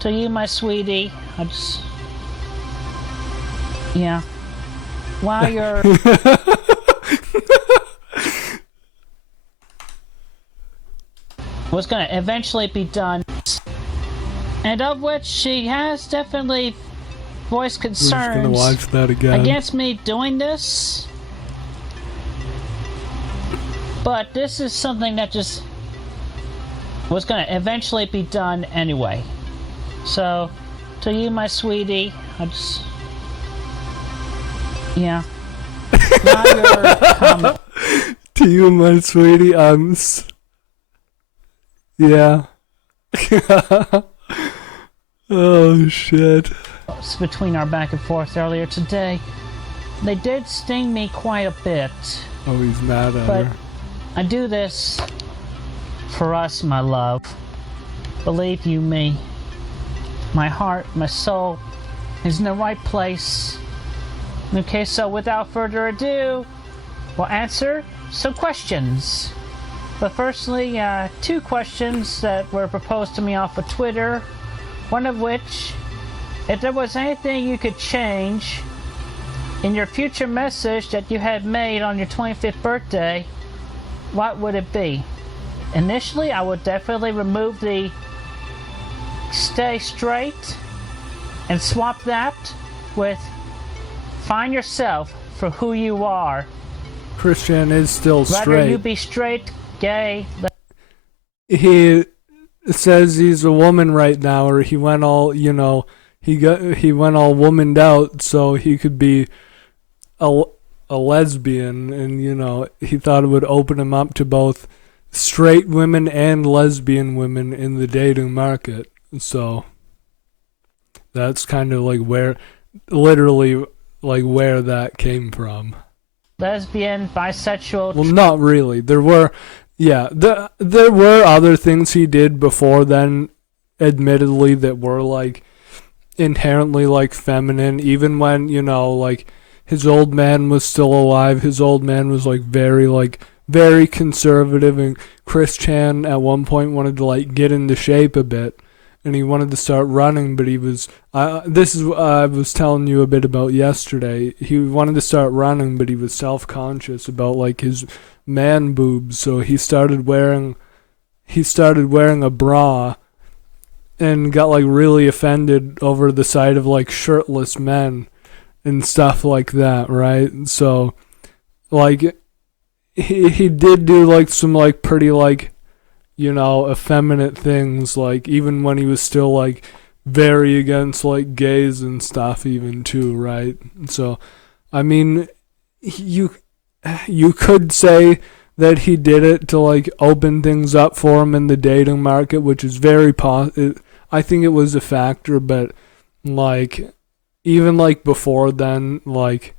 to you, my sweetie, I just... Yeah. While you're... was going to eventually be done. And of which she has definitely voiced concerns watch that again. against me doing this. But this is something that just was going to eventually be done anyway. So, to you, my sweetie, I just... Yeah. Now your comment. To you, my sweetie, yeah. Oh, shit. Between our back and forth earlier today, they did sting me quite a bit. Oh, he's mad at But her. I do this for us, my love. Believe you me. My heart, my soul is in the right place. Okay, so without further ado, we'll answer some questions. But firstly, two questions that were proposed to me off of Twitter. One of which, if there was anything you could change in your future message that you had made on your 25th birthday, what would it be? Initially, I would definitely remove the stay straight and swap that with find yourself for who you are. Christian is still straight. Whether you be straight, gay... He says he's a woman right now, or he went all, he went all womaned out so he could be a lesbian, and he thought it would open him up to both straight women and lesbian women in the dating market. So that's kind of like where that came from. Lesbian, bisexual... Well, not really. There were other things he did before then, admittedly, that were like inherently like feminine, even when, you know, like his old man was still alive. His old man was like very conservative, and Chris Chan at one point wanted to like get into shape a bit, and he wanted to start running, but he was this is what I was telling you a bit about yesterday. He wanted to start running, but he was self-conscious about like his man boobs, so he started wearing a bra and got like really offended over the sight of like shirtless men and stuff like that, right? So like he did do like some like pretty like, you know, effeminate things, like even when he was still like very against like gays and stuff even too, right? So I mean, you could say that he did it to like open things up for him in the dating market, which is very I think it was a factor, but like even like before then, like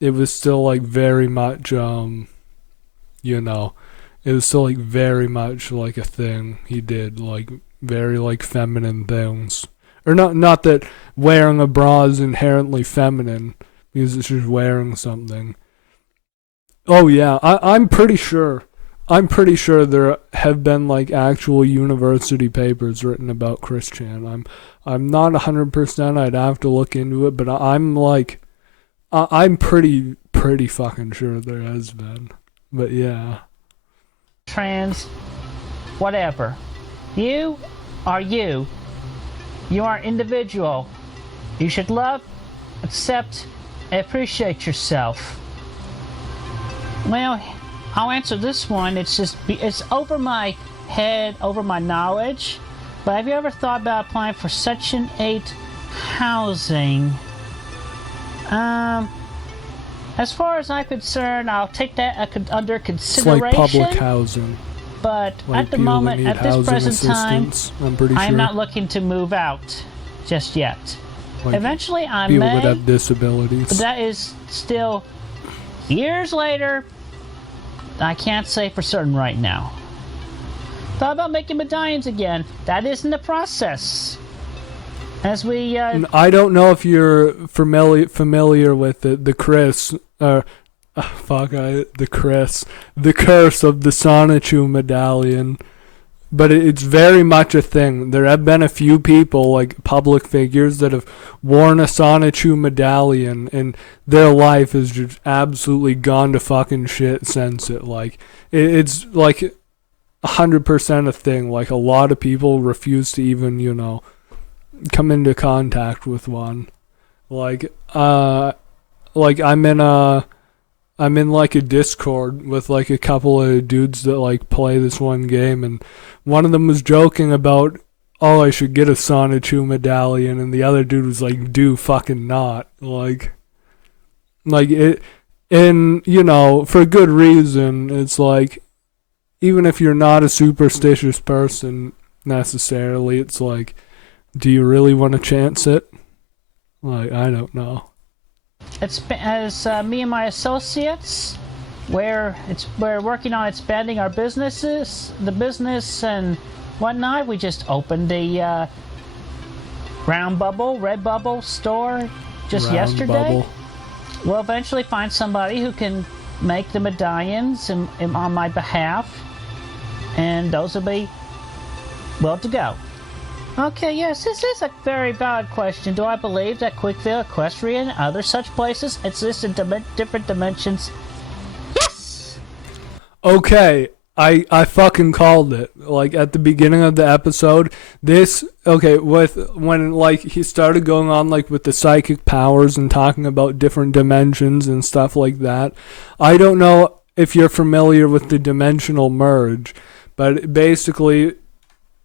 it was still like very much you know, it was still like very much like a thing he did, like very like feminine things. Or not that wearing a bra is inherently feminine, because it's just wearing something. Oh yeah, I'm pretty sure there have been like actual university papers written about Chris Chan. I'm not 100%. I'd have to look into it, but I'm pretty fucking sure there has been. But yeah. Trans, whatever. You are you. You are individual. You should love, accept, and appreciate yourself. Well, I'll answer this one. It's over my head, over my knowledge. But have you ever thought about applying for Section 8 housing? As far as I'm concerned, I'll take that under consideration. It's like public housing. But like at the moment, at this present time, I'm not looking to move out just yet. Like eventually, I may. People that have disabilities. But that is still years later. I can't say for certain right now. Thought about making medallions again. That is in the process. As we, I don't know if you're familiar with the Chris, the curse of the Sonichu medallion, but it's very much a thing. There have been a few people, like public figures, that have worn a Sonichu medallion, and their life has just absolutely gone to fucking shit since it. Like, it's like 100% a thing. Like, a lot of people refuse to even, you know, come into contact with one. Like I'm in like a Discord with like a couple of dudes that like play this one game, and one of them was joking about, oh, I should get a Sonichu medallion, and the other dude was like, do fucking not. Like it, and you know, for good reason. It's like, even if you're not a superstitious person necessarily, it's like, do you really want to chance it? Like, I don't know. It's as me and my associates, we're working on expanding our business and whatnot. We just opened the Round Bubble, Red Bubble store just yesterday. Bubble. We'll eventually find somebody who can make the medallions on my behalf, and those will be well to go. Okay, yes, this is a very valid question. Do I believe that Quickville, Equestria, and other such places exist in different dimensions? Yes! Okay, I fucking called it. Like, at the beginning of the episode, when, like, he started going on, like, with the psychic powers and talking about different dimensions and stuff like that. I don't know if you're familiar with the dimensional merge, but basically...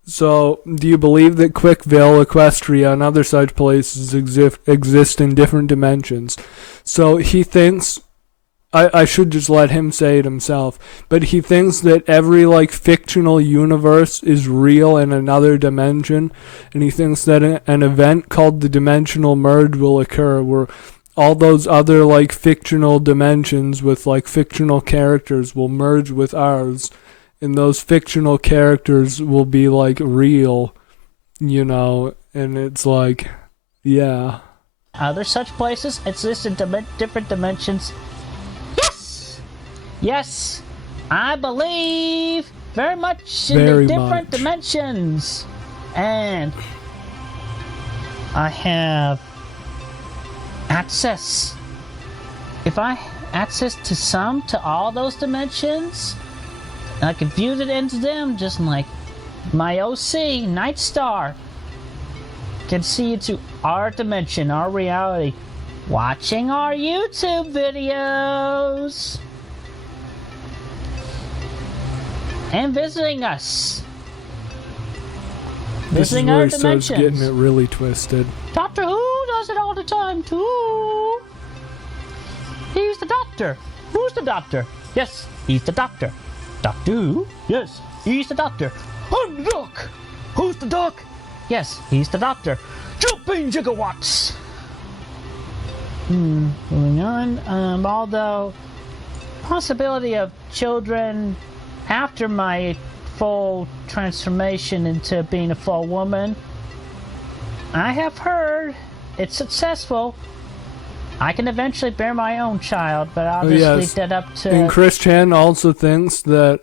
So, do you believe that Quickville, Equestria, and other such places exist in different dimensions? So, he thinks, I should just let him say it himself, but he thinks that every, like, fictional universe is real in another dimension, and he thinks that an event called the dimensional merge will occur, where all those other, like, fictional dimensions with, like, fictional characters will merge with ours. And those fictional characters will be like real, you know, and it's like, Yeah. Other such places exist in different dimensions. Yes! Yes! I believe very much in the different dimensions. And I have access. If I access to all those dimensions, I can view it into them just like my OC, Night Star, can see into our dimension, our reality, watching our YouTube videos, and visiting us. Visiting our dimensions. This is where he starts getting it really twisted. Doctor Who does it all the time, too. He's the Doctor. Who's the Doctor? Yes, he's the Doctor. Doctor Who? Yes, he's the Doctor. I'm the Doc. Who's the Doc? Yes, he's the Doctor. Jumping gigawatts. Moving on. Although possibility of children after my full transformation into being a full woman, I have heard it's successful. I can eventually bear my own child, but I'll just leave that up to... And Chris Chan also thinks that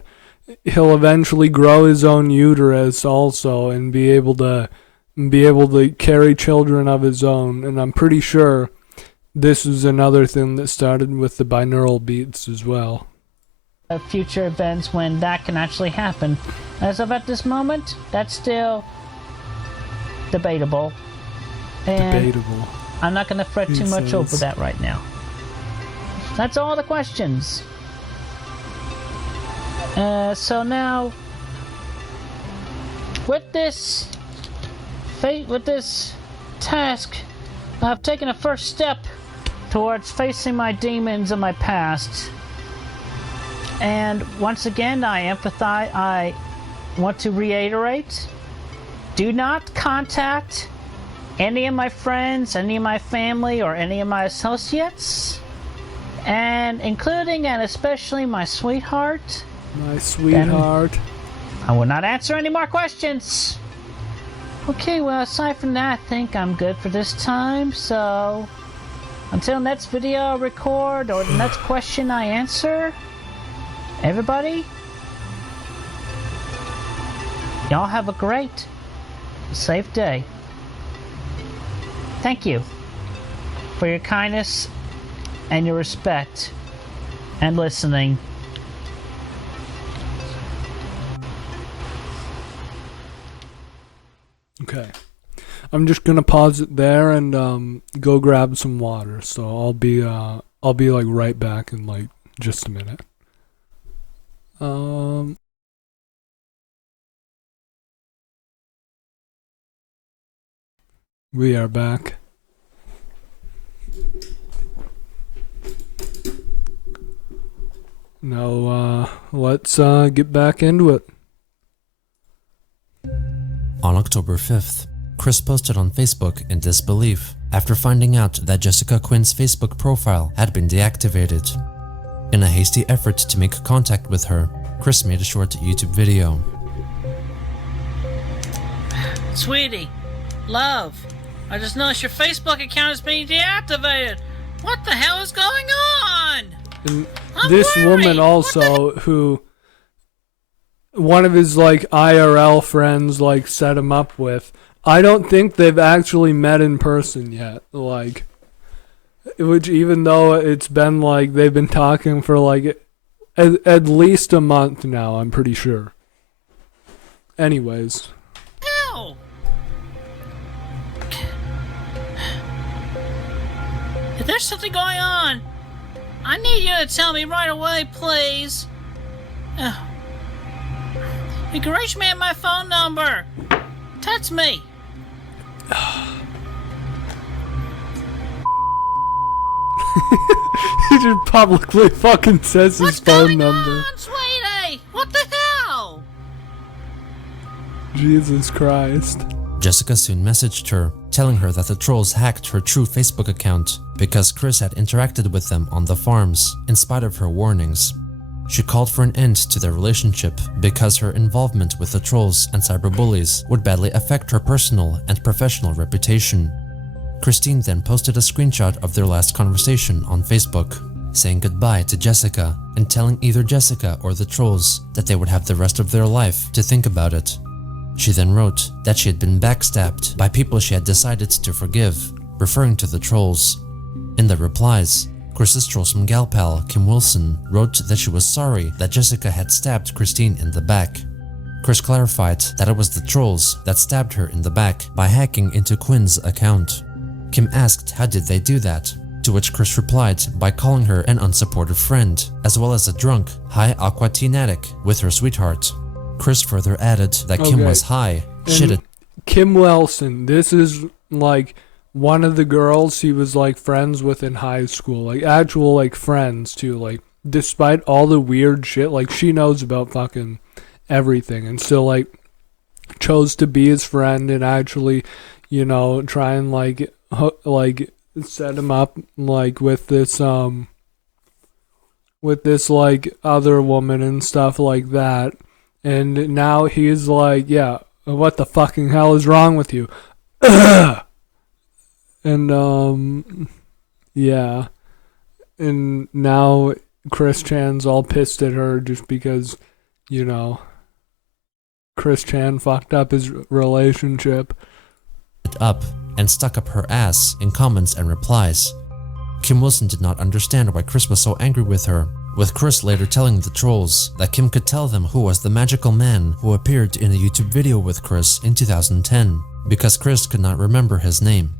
he'll eventually grow his own uterus also and be able to carry children of his own. And I'm pretty sure this is another thing that started with the binaural beats as well. Future events when that can actually happen. As of at this moment, that's still debatable. And I'm not going to fret too much over that right now. That's all the questions. So now, with this task, I've taken a first step towards facing my demons of my past. And once again, I want to reiterate, do not contact any of my friends, any of my family, or any of my associates, and including and especially my sweetheart. My sweetheart. I will not answer any more questions. Okay, well, aside from that, I think I'm good for this time, so until next video I record or the next question I answer, everybody, y'all have a great, safe day. Thank you for your kindness and your respect and listening. Okay. I'm just gonna pause it there and go grab some water. So I'll be like right back in like just a minute. We are back. Now, let's get back into it. On October 5th, Chris posted on Facebook in disbelief after finding out that Jessica Quinn's Facebook profile had been deactivated. In a hasty effort to make contact with her, Chris made a short YouTube video. Sweetie, love, I just noticed your Facebook account is being deactivated. What the hell is going on? And this woman also, who one of his like IRL friends like set him up with, I don't think they've actually met in person yet. Like, which even though it's been like they've been talking for like at least a month now, I'm pretty sure. Anyways. Hell! If there's something going on, I need you to tell me right away, please. You can reach me at my phone number. Text me. He just publicly fucking says his phone number. What's going on, sweetie? What the hell? Jesus Christ. Jessica soon messaged her, telling her that the trolls hacked her true Facebook account because Chris had interacted with them on the farms, in spite of her warnings. She called for an end to their relationship because her involvement with the trolls and cyberbullies would badly affect her personal and professional reputation. Christine then posted a screenshot of their last conversation on Facebook, saying goodbye to Jessica and telling either Jessica or the trolls that they would have the rest of their life to think about it. She then wrote that she had been backstabbed by people she had decided to forgive, referring to the trolls. In the replies, Chris's trollsome gal pal, Kim Wilson, wrote that she was sorry that Jessica had stabbed Christine in the back. Chris clarified that it was the trolls that stabbed her in the back by hacking into Quinn's account. Kim asked how did they do that, to which Chris replied by calling her an unsupportive friend, as well as a drunk, high aqua teen addict with her sweetheart. Chris further added that Kim was high, shitted. Kim Wilson, this is like one of the girls he was like friends with in high school, like actual like friends too, like despite all the weird shit, like she knows about fucking everything and still like chose to be his friend and actually, you know, try and like set him up like with this like other woman and stuff like that. And now he's like, yeah, what the fucking hell is wrong with you? And yeah. And now Chris Chan's all pissed at her just because, you know, Chris Chan fucked up his relationship. Up and stuck up her ass in comments and replies. Kim Wilson did not understand why Chris was so angry with her, with Chris later telling the trolls that Kim could tell them who was the magical man who appeared in a YouTube video with Chris in 2010, because Chris could not remember his name.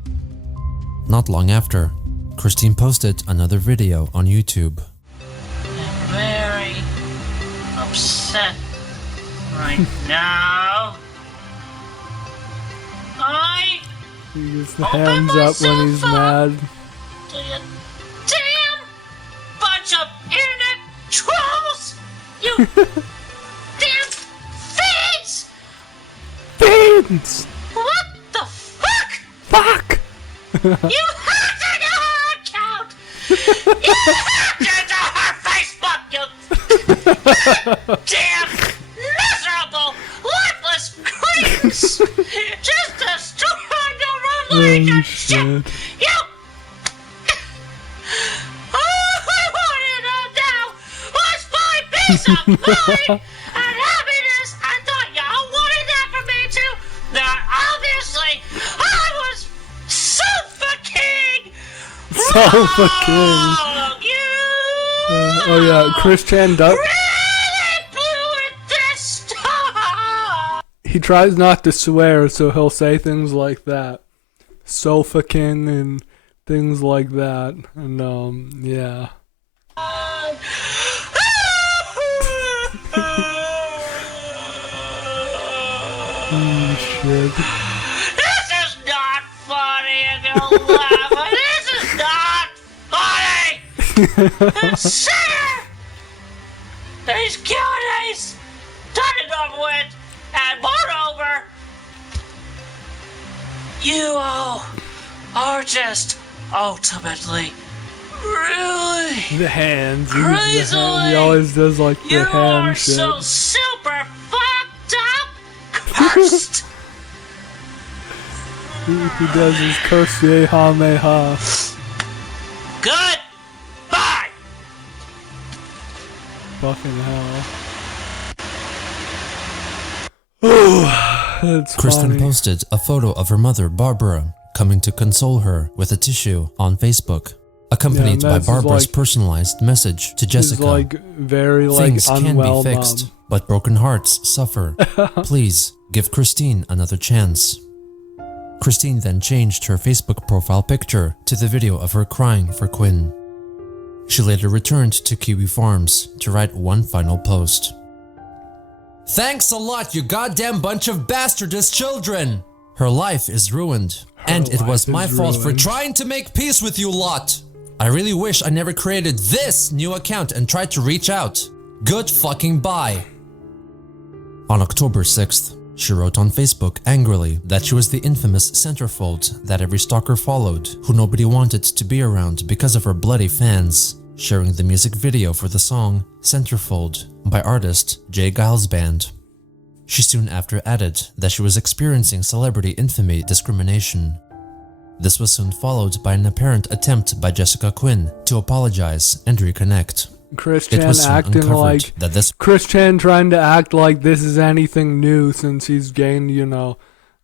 Not long after, Christine posted another video on YouTube. I'm very upset right now. I He gets the hands up when he's mad. to you damn bunch of internet trolls! You damn fiends! Fiends! What the fuck? Fuck! You hacked into her account! You hacked into her Facebook, you damn miserable, worthless creeps! Just destroyed the relationship! You... All I wanted now was my peace of mind and happiness! I thought y'all wanted that from me too! Now, obviously, I was suffocating! Suffocating. Oh yeah, Chris Chan does. Really blew it this time! He tries not to swear, so he'll say things like that. Sofakin and things like that. And yeah. Shit. This is not funny and you'll laugh, but this is not funny! Consider these Q&As done and over with, and moreover, you all are just ultimately really The hands. He uses the crazily. hand. He always does like the You are hand shit. so super fucked up, cursed. He does his curse ha me ha. Goodbye. Fucking hell. Oh, that's Kristen funny. posted a photo of her mother, Barbara, coming to console her with a tissue on Facebook, accompanied by that's Barbara's like- personalized message to He's Jessica. like very like Things can unwell be fixed, mom. but broken hearts suffer. Please give Christine another chance. Christine then changed her Facebook profile picture to the video of her crying for Quinn. She later returned to Kiwi Farms to write one final post. Thanks a lot, you goddamn bunch of bastardous children! Her life is ruined, and it was life my is fault for ruined. trying to make peace with you lot. I really wish I never created this new account and tried to reach out. Good fucking bye. On October 6th, she wrote on Facebook angrily that she was the infamous centerfold that every stalker followed, who nobody wanted to be around because of her bloody fans, sharing the music video for the song Centerfold by artist Jay Giles Band. She soon after added that she was experiencing celebrity infamy discrimination. This was soon followed by an apparent attempt by Jessica Quinn to apologize and reconnect. Chris It Chan was soon acting uncovered like that this Chris Chan trying to act like this is anything new since he's gained,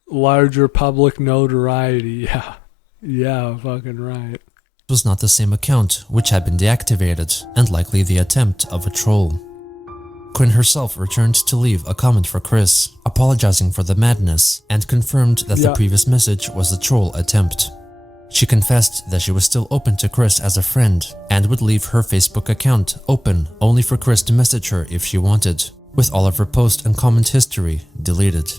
larger public notoriety. Yeah, fucking right. was not the same account which had been deactivated, and likely the attempt of a troll. Quinn herself returned to leave a comment for Chris, apologizing for the madness, and confirmed that the previous message was a troll attempt. She confessed that she was still open to Chris as a friend, and would leave her Facebook account open only for Chris to message her if she wanted, with all of her post and comment history deleted.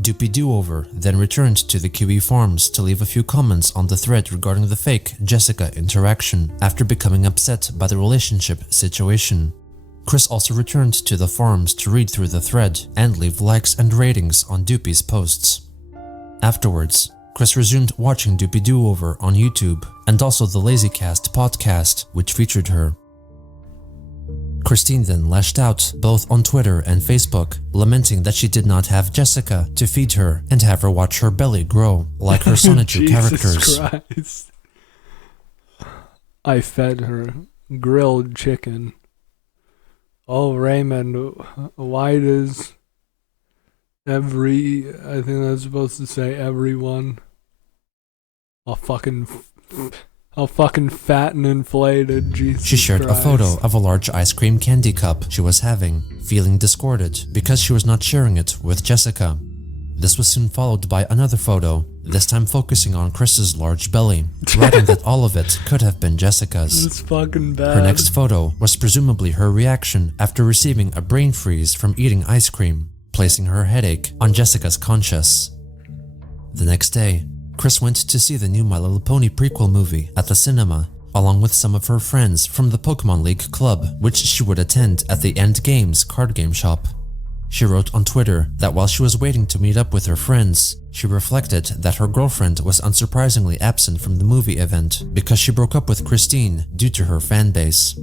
Doopy Do-Over then returned to the QE forums to leave a few comments on the thread regarding the fake Jessica interaction after becoming upset by the relationship situation. Chris also returned to the forums to read through the thread and leave likes and ratings on Doopy's posts. Afterwards, Chris resumed watching Doopy Do-Over on YouTube and also the LazyCast podcast, which featured her. Christine then lashed out both on Twitter and Facebook, lamenting that she did not have Jessica to feed her and have her watch her belly grow like her Sonichu characters. Jesus Christ. I fed her grilled chicken. Oh, Raymond, why does I think that's supposed to say everyone. All fucking fat and inflated, Jesus She shared Christ. a photo of a large ice cream candy cup she was having, feeling discorded because she was not sharing it with Jessica. This was soon followed by another photo, this time focusing on Chris's large belly, writing that all of it could have been Jessica's. It's fucking bad. Her next photo was presumably her reaction after receiving a brain freeze from eating ice cream, placing her headache on Jessica's conscience. The next day, Chris went to see the new My Little Pony prequel movie at the cinema, along with some of her friends from the Pokemon League Club, which she would attend at the End Games card game shop. She wrote on Twitter that while she was waiting to meet up with her friends, she reflected that her girlfriend was unsurprisingly absent from the movie event because she broke up with Christine due to her fan base.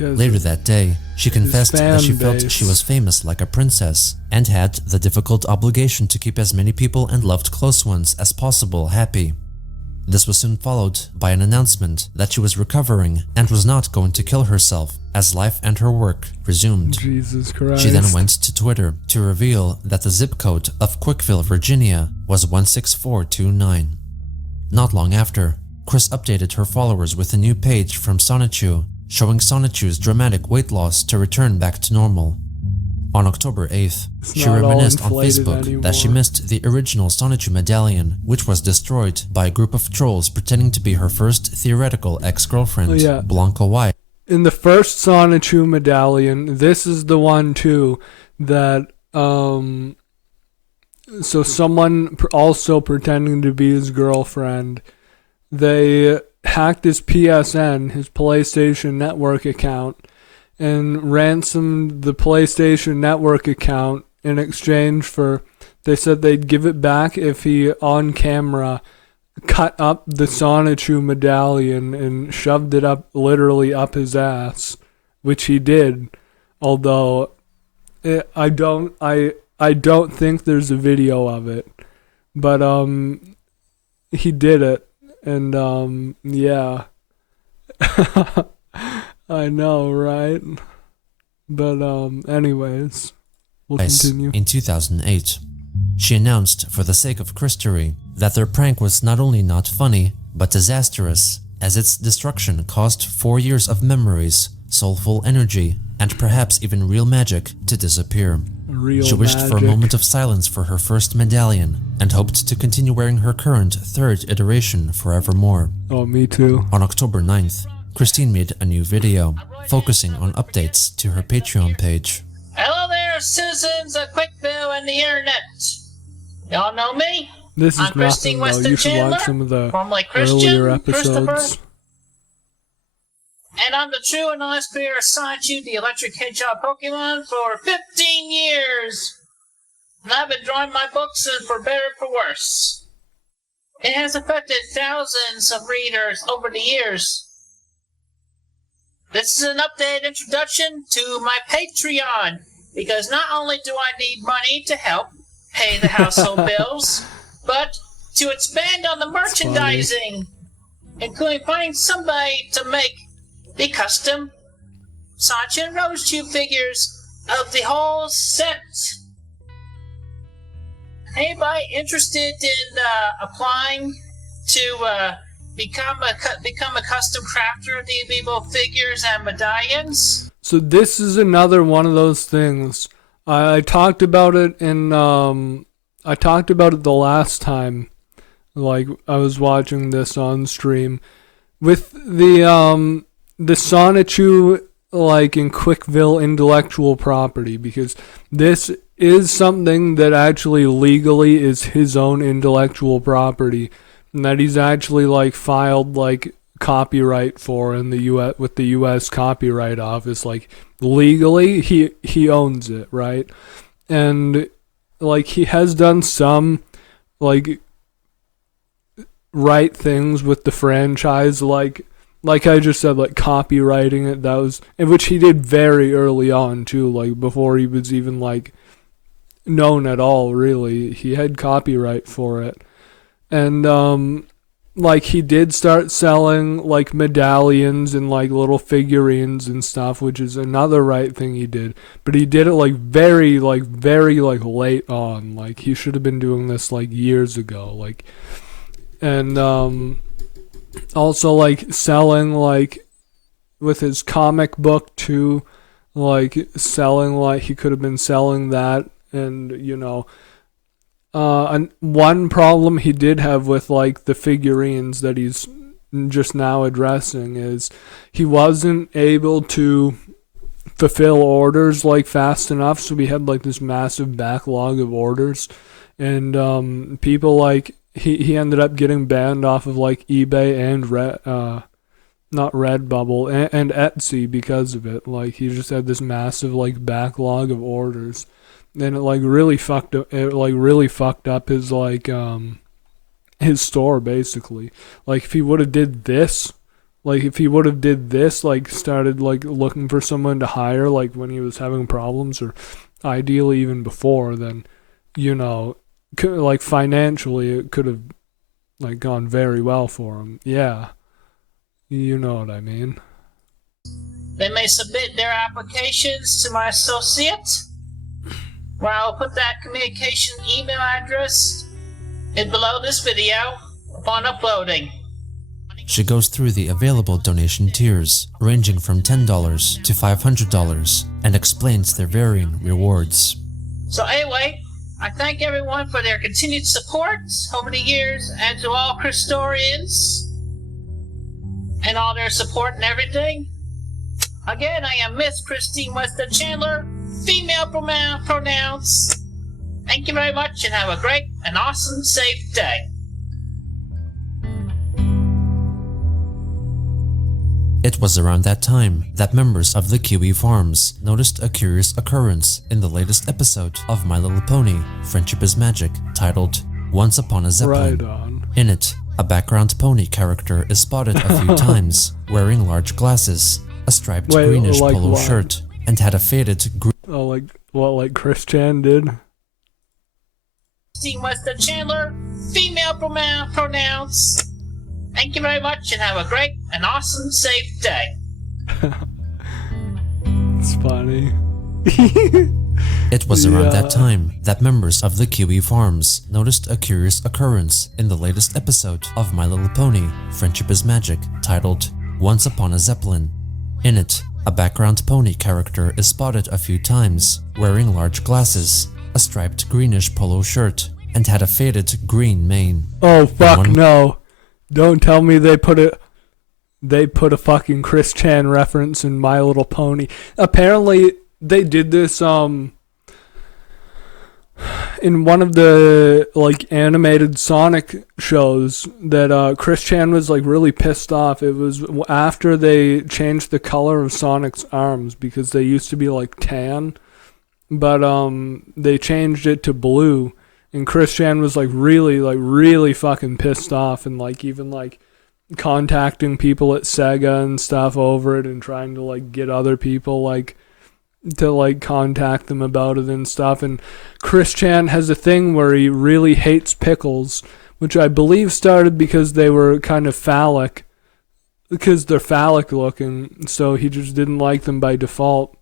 Later that day, she confessed that she felt she was famous like a princess and had the difficult obligation to keep as many people and loved close ones as possible happy. This was soon followed by an announcement that she was recovering and was not going to kill herself as life and her work resumed. Jesus Christ. She then went to Twitter to reveal that the zip code of Quickville, Virginia was 16429. Not long after, Chris updated her followers with a new page from Sonichu, showing Sonichu's dramatic weight loss to return back to normal. On October 8th, she reminisced on Facebook that she missed the original Sonichu medallion, which was destroyed by a group of trolls pretending to be her first theoretical ex-girlfriend, Blanca White. In the first Sonichu medallion, this is the one too, that, so someone also pretending to be his girlfriend, they hacked his PSN, his PlayStation Network account, and ransomed the PlayStation Network account in exchange for, they said they'd give it back if he, on camera, cut up the Sonichu medallion and shoved it up, literally up his ass, which he did, although I don't think there's a video of it, but he did it, and yeah. I know, right? But anyways, we'll continue. In 2008, she announced, for the sake of Christery, that their prank was not only not funny, but disastrous, as its destruction caused 4 years of memories, soulful energy, and perhaps even real magic to disappear. She wished for a moment of silence for her first medallion, and hoped to continue wearing her current third iteration forevermore. Oh, me too. On October 9th, Christine made a new video, focusing on updates to her Patreon page. Hello there, citizens of Quickville and the internet. Y'all know me? This is I'm Christine nothing, though. You should watch some of the earlier episodes. And I'm the true and honest creator of Sonichu, the electric hedgehog Pokemon, for 15 years. And I've been drawing my books, and for better or for worse. It has affected thousands of readers over the years. This is an updated introduction to my Patreon, because not only do I need money to help pay the household bills, but to expand on the merchandising, including finding somebody to make the custom Sancho and Rose Tube figures of the whole set. Anybody interested in applying to become a custom crafter of the Amiibo figures and medallions? So this is another one of those things. I talked about it the last time, like I was watching this on stream, with the Sonichu, like in Quickville intellectual property, because this is something that actually legally is his own intellectual property, and that he's actually like filed like copyright for in the US with the US Copyright Office. Like legally he owns it, right? And like he has done some like right things with the franchise, like I just said, like copywriting it, that was, which he did very early on too, like before he was even like known at all, really. He had copyright for it. And like he did start selling like medallions and like little figurines and stuff, which is another right thing he did. But he did it like very late on. Like he should have been doing this like years ago. Like, and also like selling like with his comic book too, like selling, like he could have been selling that. And you know, and one problem he did have with like the figurines that he's just now addressing is he wasn't able to fulfill orders like fast enough, so we had like this massive backlog of orders, and people like he ended up getting banned off of like eBay and not Redbubble and Etsy because of it. Like he just had this massive like backlog of orders. And it like really fucked up. It like really fucked up his like his store basically. Like if he would have did this, like started like looking for someone to hire like when he was having problems, or ideally even before, then you know, like financially it could have like gone very well for him. Yeah, you know what I mean. They may submit their applications to my associate, where I'll put that communication email address in below this video upon uploading. She goes through the available donation tiers, ranging from $10 to $500, and explains their varying rewards. So anyway, I thank everyone for their continued support over the years, and to all Christorians and all their support and everything. Again, I am Miss Christine Weston Chandler, female pronouns. Thank you very much, and have a great and awesome, safe day. It was around that time that members of the Kiwi Farms noticed a curious occurrence in the latest episode of My Little Pony, Friendship is Magic, titled Once Upon a Zeppelin. Right on. In it, a background pony character is spotted a few times, wearing large glasses, a striped greenish like polo what? shirt, and had a faded green. Oh, like what, like Chris Chan did? Christine Weston Chandler, female pronouns. Thank you very much, and have a great and awesome, safe day. It's funny. It was around that time that members of the Kiwi Farms noticed a curious occurrence in the latest episode of My Little Pony, Friendship is Magic, titled Once Upon a Zeppelin. In it, a background pony character is spotted a few times, wearing large glasses, a striped greenish polo shirt, and had a faded green mane. Oh fuck no. Don't tell me they put a fucking Chris Chan reference in My Little Pony. Apparently they did this in one of the like animated Sonic shows that Chris Chan was like really pissed off. It was after they changed the color of Sonic's arms, because they used to be like tan, but they changed it to blue. And Chris Chan was like really fucking pissed off, and like even like contacting people at Sega and stuff over it, and trying to like get other people like to like contact them about it and stuff. And Chris Chan has a thing where he really hates pickles, which I believe started because they were kind of phallic, because they're phallic looking, so he just didn't like them by default.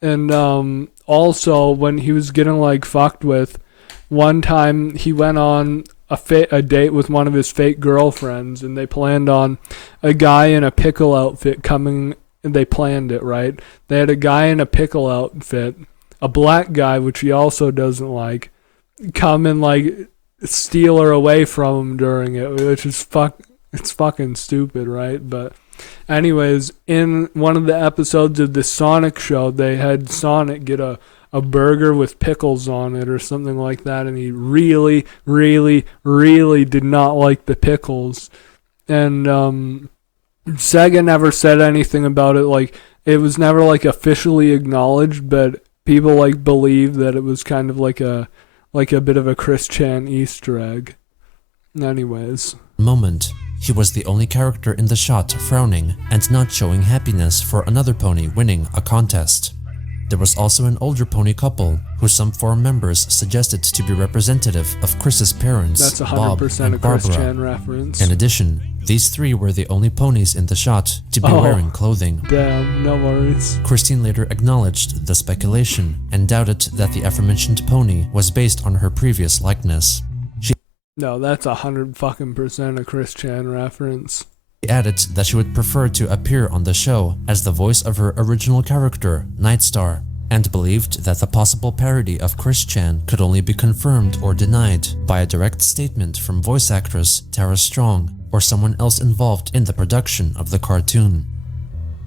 And also, when he was getting like fucked with, one time he went on a date with one of his fake girlfriends, and they planned on a guy in a pickle outfit coming. They planned it, right? They had a guy in a pickle outfit, a black guy, which he also doesn't like, come and like steal her away from him during it, which is it's fucking stupid, right? But anyways, in one of the episodes of the Sonic show, they had Sonic get a burger with pickles on it or something like that, and he really, really, really did not like the pickles. And Sega never said anything about it. Like, it was never like officially acknowledged, but people like believe that it was kind of like a bit of a Chris Chan Easter egg. Anyways. Moment. He was the only character in the shot frowning and not showing happiness for another pony winning a contest. There was also an older pony couple who some forum members suggested to be representative of Chris's parents, That's 100% Bob and a Chris Barbara. Chan reference. In addition, these three were the only ponies in the shot to be wearing clothing. Damn, no worries. Christine later acknowledged the speculation and doubted that the aforementioned pony was based on her previous likeness. No, that's 100% a Chris Chan reference. She added that she would prefer to appear on the show as the voice of her original character, Nightstar, and believed that the possible parody of Chris Chan could only be confirmed or denied by a direct statement from voice actress Tara Strong or someone else involved in the production of the cartoon.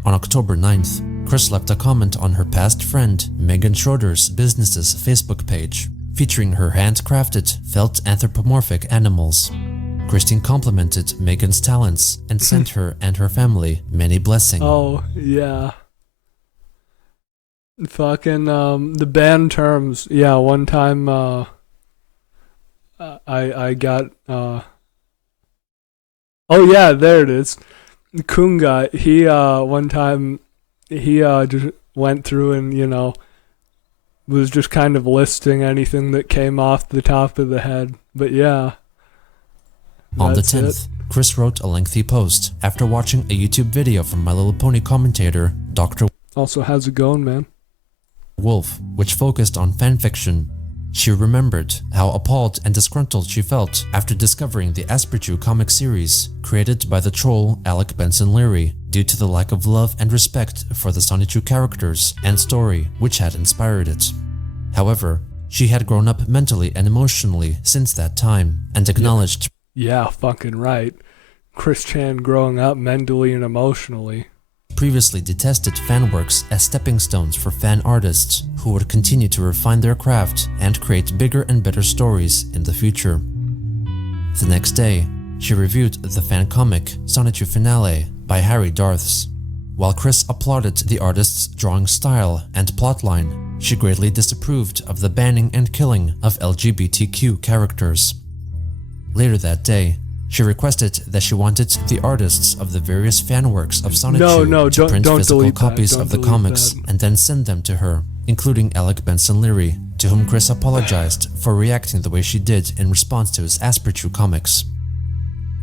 On October 9th, Chris left a comment on her past friend Megan Schroeder's business's Facebook page, featuring her handcrafted, felt anthropomorphic animals. Christine complimented Megan's talents and sent her and her family many blessings. Oh, yeah. Fucking, the band terms. Yeah, one time, I got, oh yeah, there it is. Kunga, he, one time, he, just went through and, was just kind of listing anything that came off the top of the head. But yeah. On the 10th, Chris wrote a lengthy post after watching a YouTube video from My Little Pony commentator, Dr. Also, how's it going, man? Wolf, which focused on fanfiction. She remembered how appalled and disgruntled she felt after discovering the Asperchu comic series created by the troll Alec Benson Leary due to the lack of love and respect for the Sonichu characters and story which had inspired it. However, she had grown up mentally and emotionally since that time and acknowledged Yeah, fucking right. Chris Chan growing up mentally and emotionally. Previously detested fanworks as stepping stones for fan artists who would continue to refine their craft and create bigger and better stories in the future. The next day, she reviewed the fan comic Sonichu Finale by Harry Darths. While Chris applauded the artist's drawing style and plotline, she greatly disapproved of the banning and killing of LGBTQ characters. Later that day, she requested that she wanted the artists of the various fanworks of Sonichu to print physical copies of the comics and then send them to her, including Alec Benson Leary, to whom Chris apologized for reacting the way she did in response to his Asperchu comics.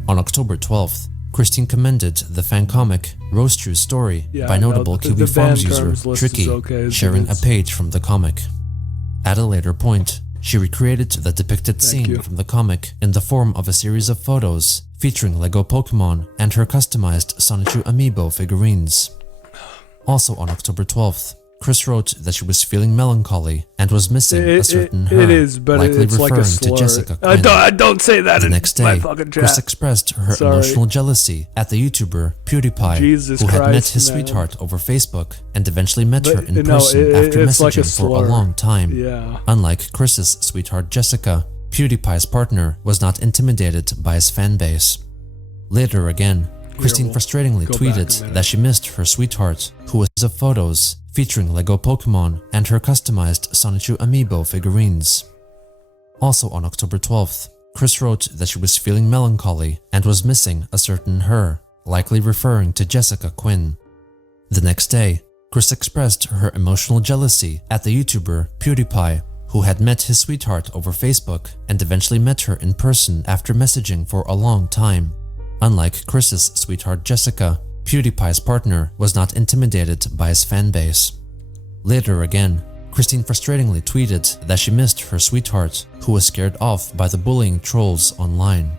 On October 12th, Christine commended the fan comic Rose True Story by notable Kiwi Farms user Tricky, sharing a page from the comic. At a later point, she recreated the depicted scene from the comic in the form of a series of photos featuring Lego Pokemon and her customized Sonichu amiibo figurines. Also on October 12th, Chris wrote that she was feeling melancholy and was missing a certain her, likely referring to Jessica Quinn. Don't say that. The next day, Chris expressed her emotional jealousy at the YouTuber PewDiePie, who had met his sweetheart over Facebook and eventually met her in person after messaging for a long time. Unlike Chris's sweetheart Jessica, PewDiePie's partner was not intimidated by his fanbase. Later again, Christine frustratingly tweeted that she missed her sweetheart, who was of photos featuring Lego Pokemon and her customized Sonichu amiibo figurines. Also on October 12th, Chris wrote that she was feeling melancholy and was missing a certain her, likely referring to Jessica Quinn. The next day, Chris expressed her emotional jealousy at the YouTuber PewDiePie, who had met his sweetheart over Facebook and eventually met her in person after messaging for a long time. Unlike Chris's sweetheart Jessica, PewDiePie's partner was not intimidated by his fanbase. Later again, Christine frustratingly tweeted that she missed her sweetheart, who was scared off by the bullying trolls online.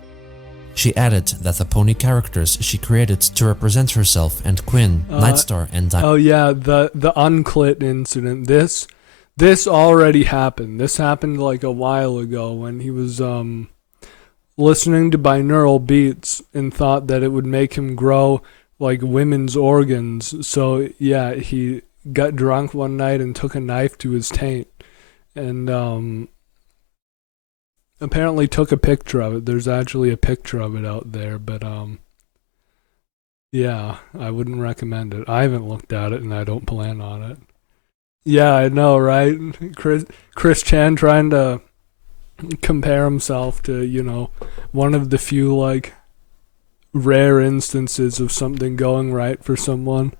She added that the pony characters she created to represent herself and Quinn, Nightstar, and Diamond. Oh yeah, the unclit incident. This already happened. This happened like a while ago when he was listening to binaural beats and thought that it would make him grow like women's organs. So yeah, he got drunk one night and took a knife to his taint and apparently took a picture of it. There's actually a picture of it out there, but yeah, I wouldn't recommend it. I haven't looked at it and I don't plan on it. Yeah, I know, right? Chris Chan trying to compare himself to, you know, one of the few like rare instances of something going right for someone.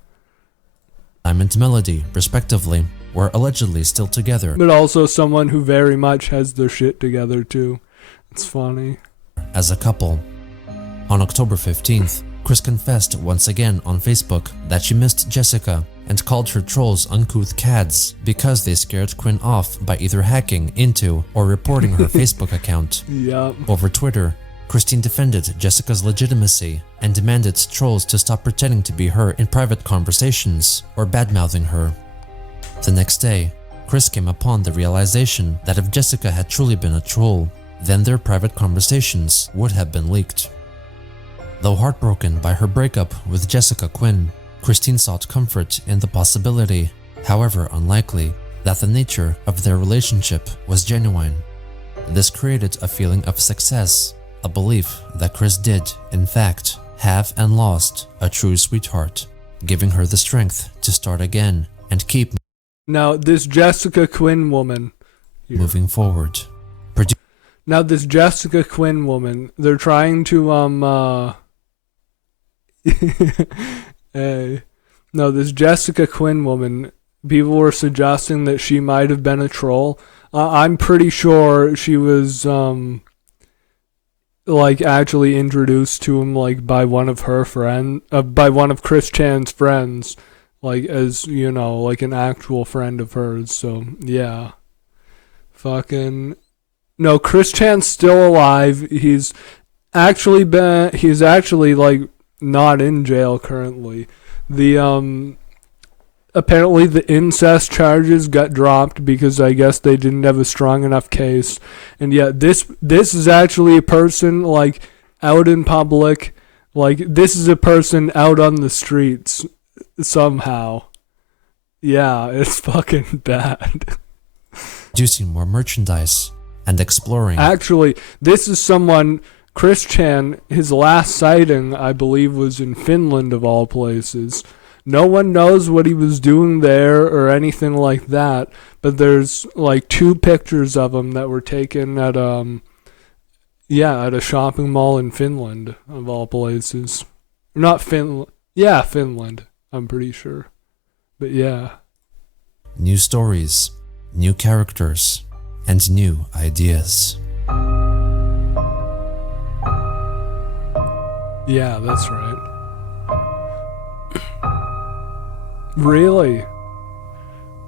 Diamond Melody, respectively, were allegedly still together. But also someone who very much has their shit together too. It's funny. As a couple. On October 15th, Chris confessed once again on Facebook that she missed Jessica and called her trolls uncouth cads because they scared Quinn off by either hacking into or reporting her Facebook account. Yep. Over Twitter, Christine defended Jessica's legitimacy and demanded trolls to stop pretending to be her in private conversations or badmouthing her. The next day, Chris came upon the realization that if Jessica had truly been a troll, then their private conversations would have been leaked. Though heartbroken by her breakup with Jessica Quinn, Christine sought comfort in the possibility, however unlikely, that the nature of their relationship was genuine. This created a feeling of success, a belief that Chris did, in fact, have and lost a true sweetheart, giving her the strength to start again and keep now this Jessica Quinn woman moving forward. Now this Jessica Quinn woman, they're trying to no, this Jessica Quinn woman, people were suggesting that she might have been a troll. I'm pretty sure she was like actually introduced to him like by one of her by one of Chris Chan's friends, like as, you know, like an actual friend of hers. So yeah, fucking no, Chris Chan's still alive. He's actually like not in jail currently. The apparently the incest charges got dropped because I guess they didn't have a strong enough case. And yet this is actually a person like out in public. Like this is a person out on the streets somehow. Yeah, it's fucking bad. Producing more merchandise and exploring. Actually, this is someone, Chris Chan, his last sighting, I believe, was in Finland of all places. No one knows what he was doing there or anything like that, but there's like 2 pictures of him that were taken at at a shopping mall in Finland of all places. Not Finland. Yeah, Finland, I'm pretty sure. But yeah. New stories, new characters, and new ideas. Yeah, that's right. Really?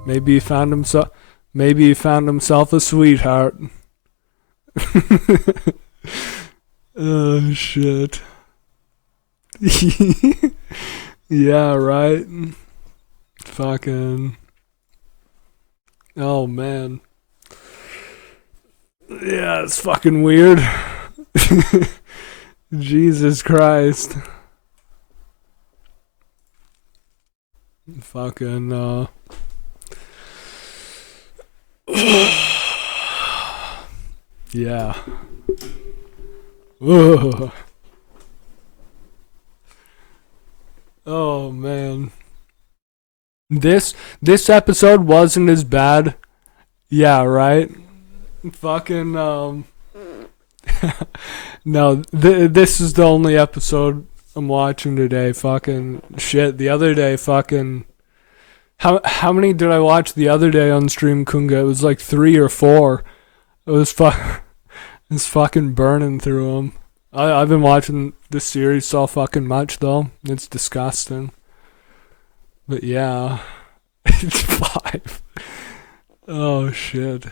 Maybe he found himself a sweetheart. Oh shit. Yeah, right. Fucking. Oh man. Yeah, it's fucking weird. Jesus Christ. Fucking yeah. Ugh. Oh man. This episode wasn't as bad. Yeah, right? Fucking no, this is the only episode I'm watching today. Fucking shit. The other day, fucking How many did I watch the other day on Stream Kunga? It was like 3 or 4. It was it's fucking burning through them. I've been watching this series so fucking much though. It's disgusting. But yeah, it's 5. Oh shit.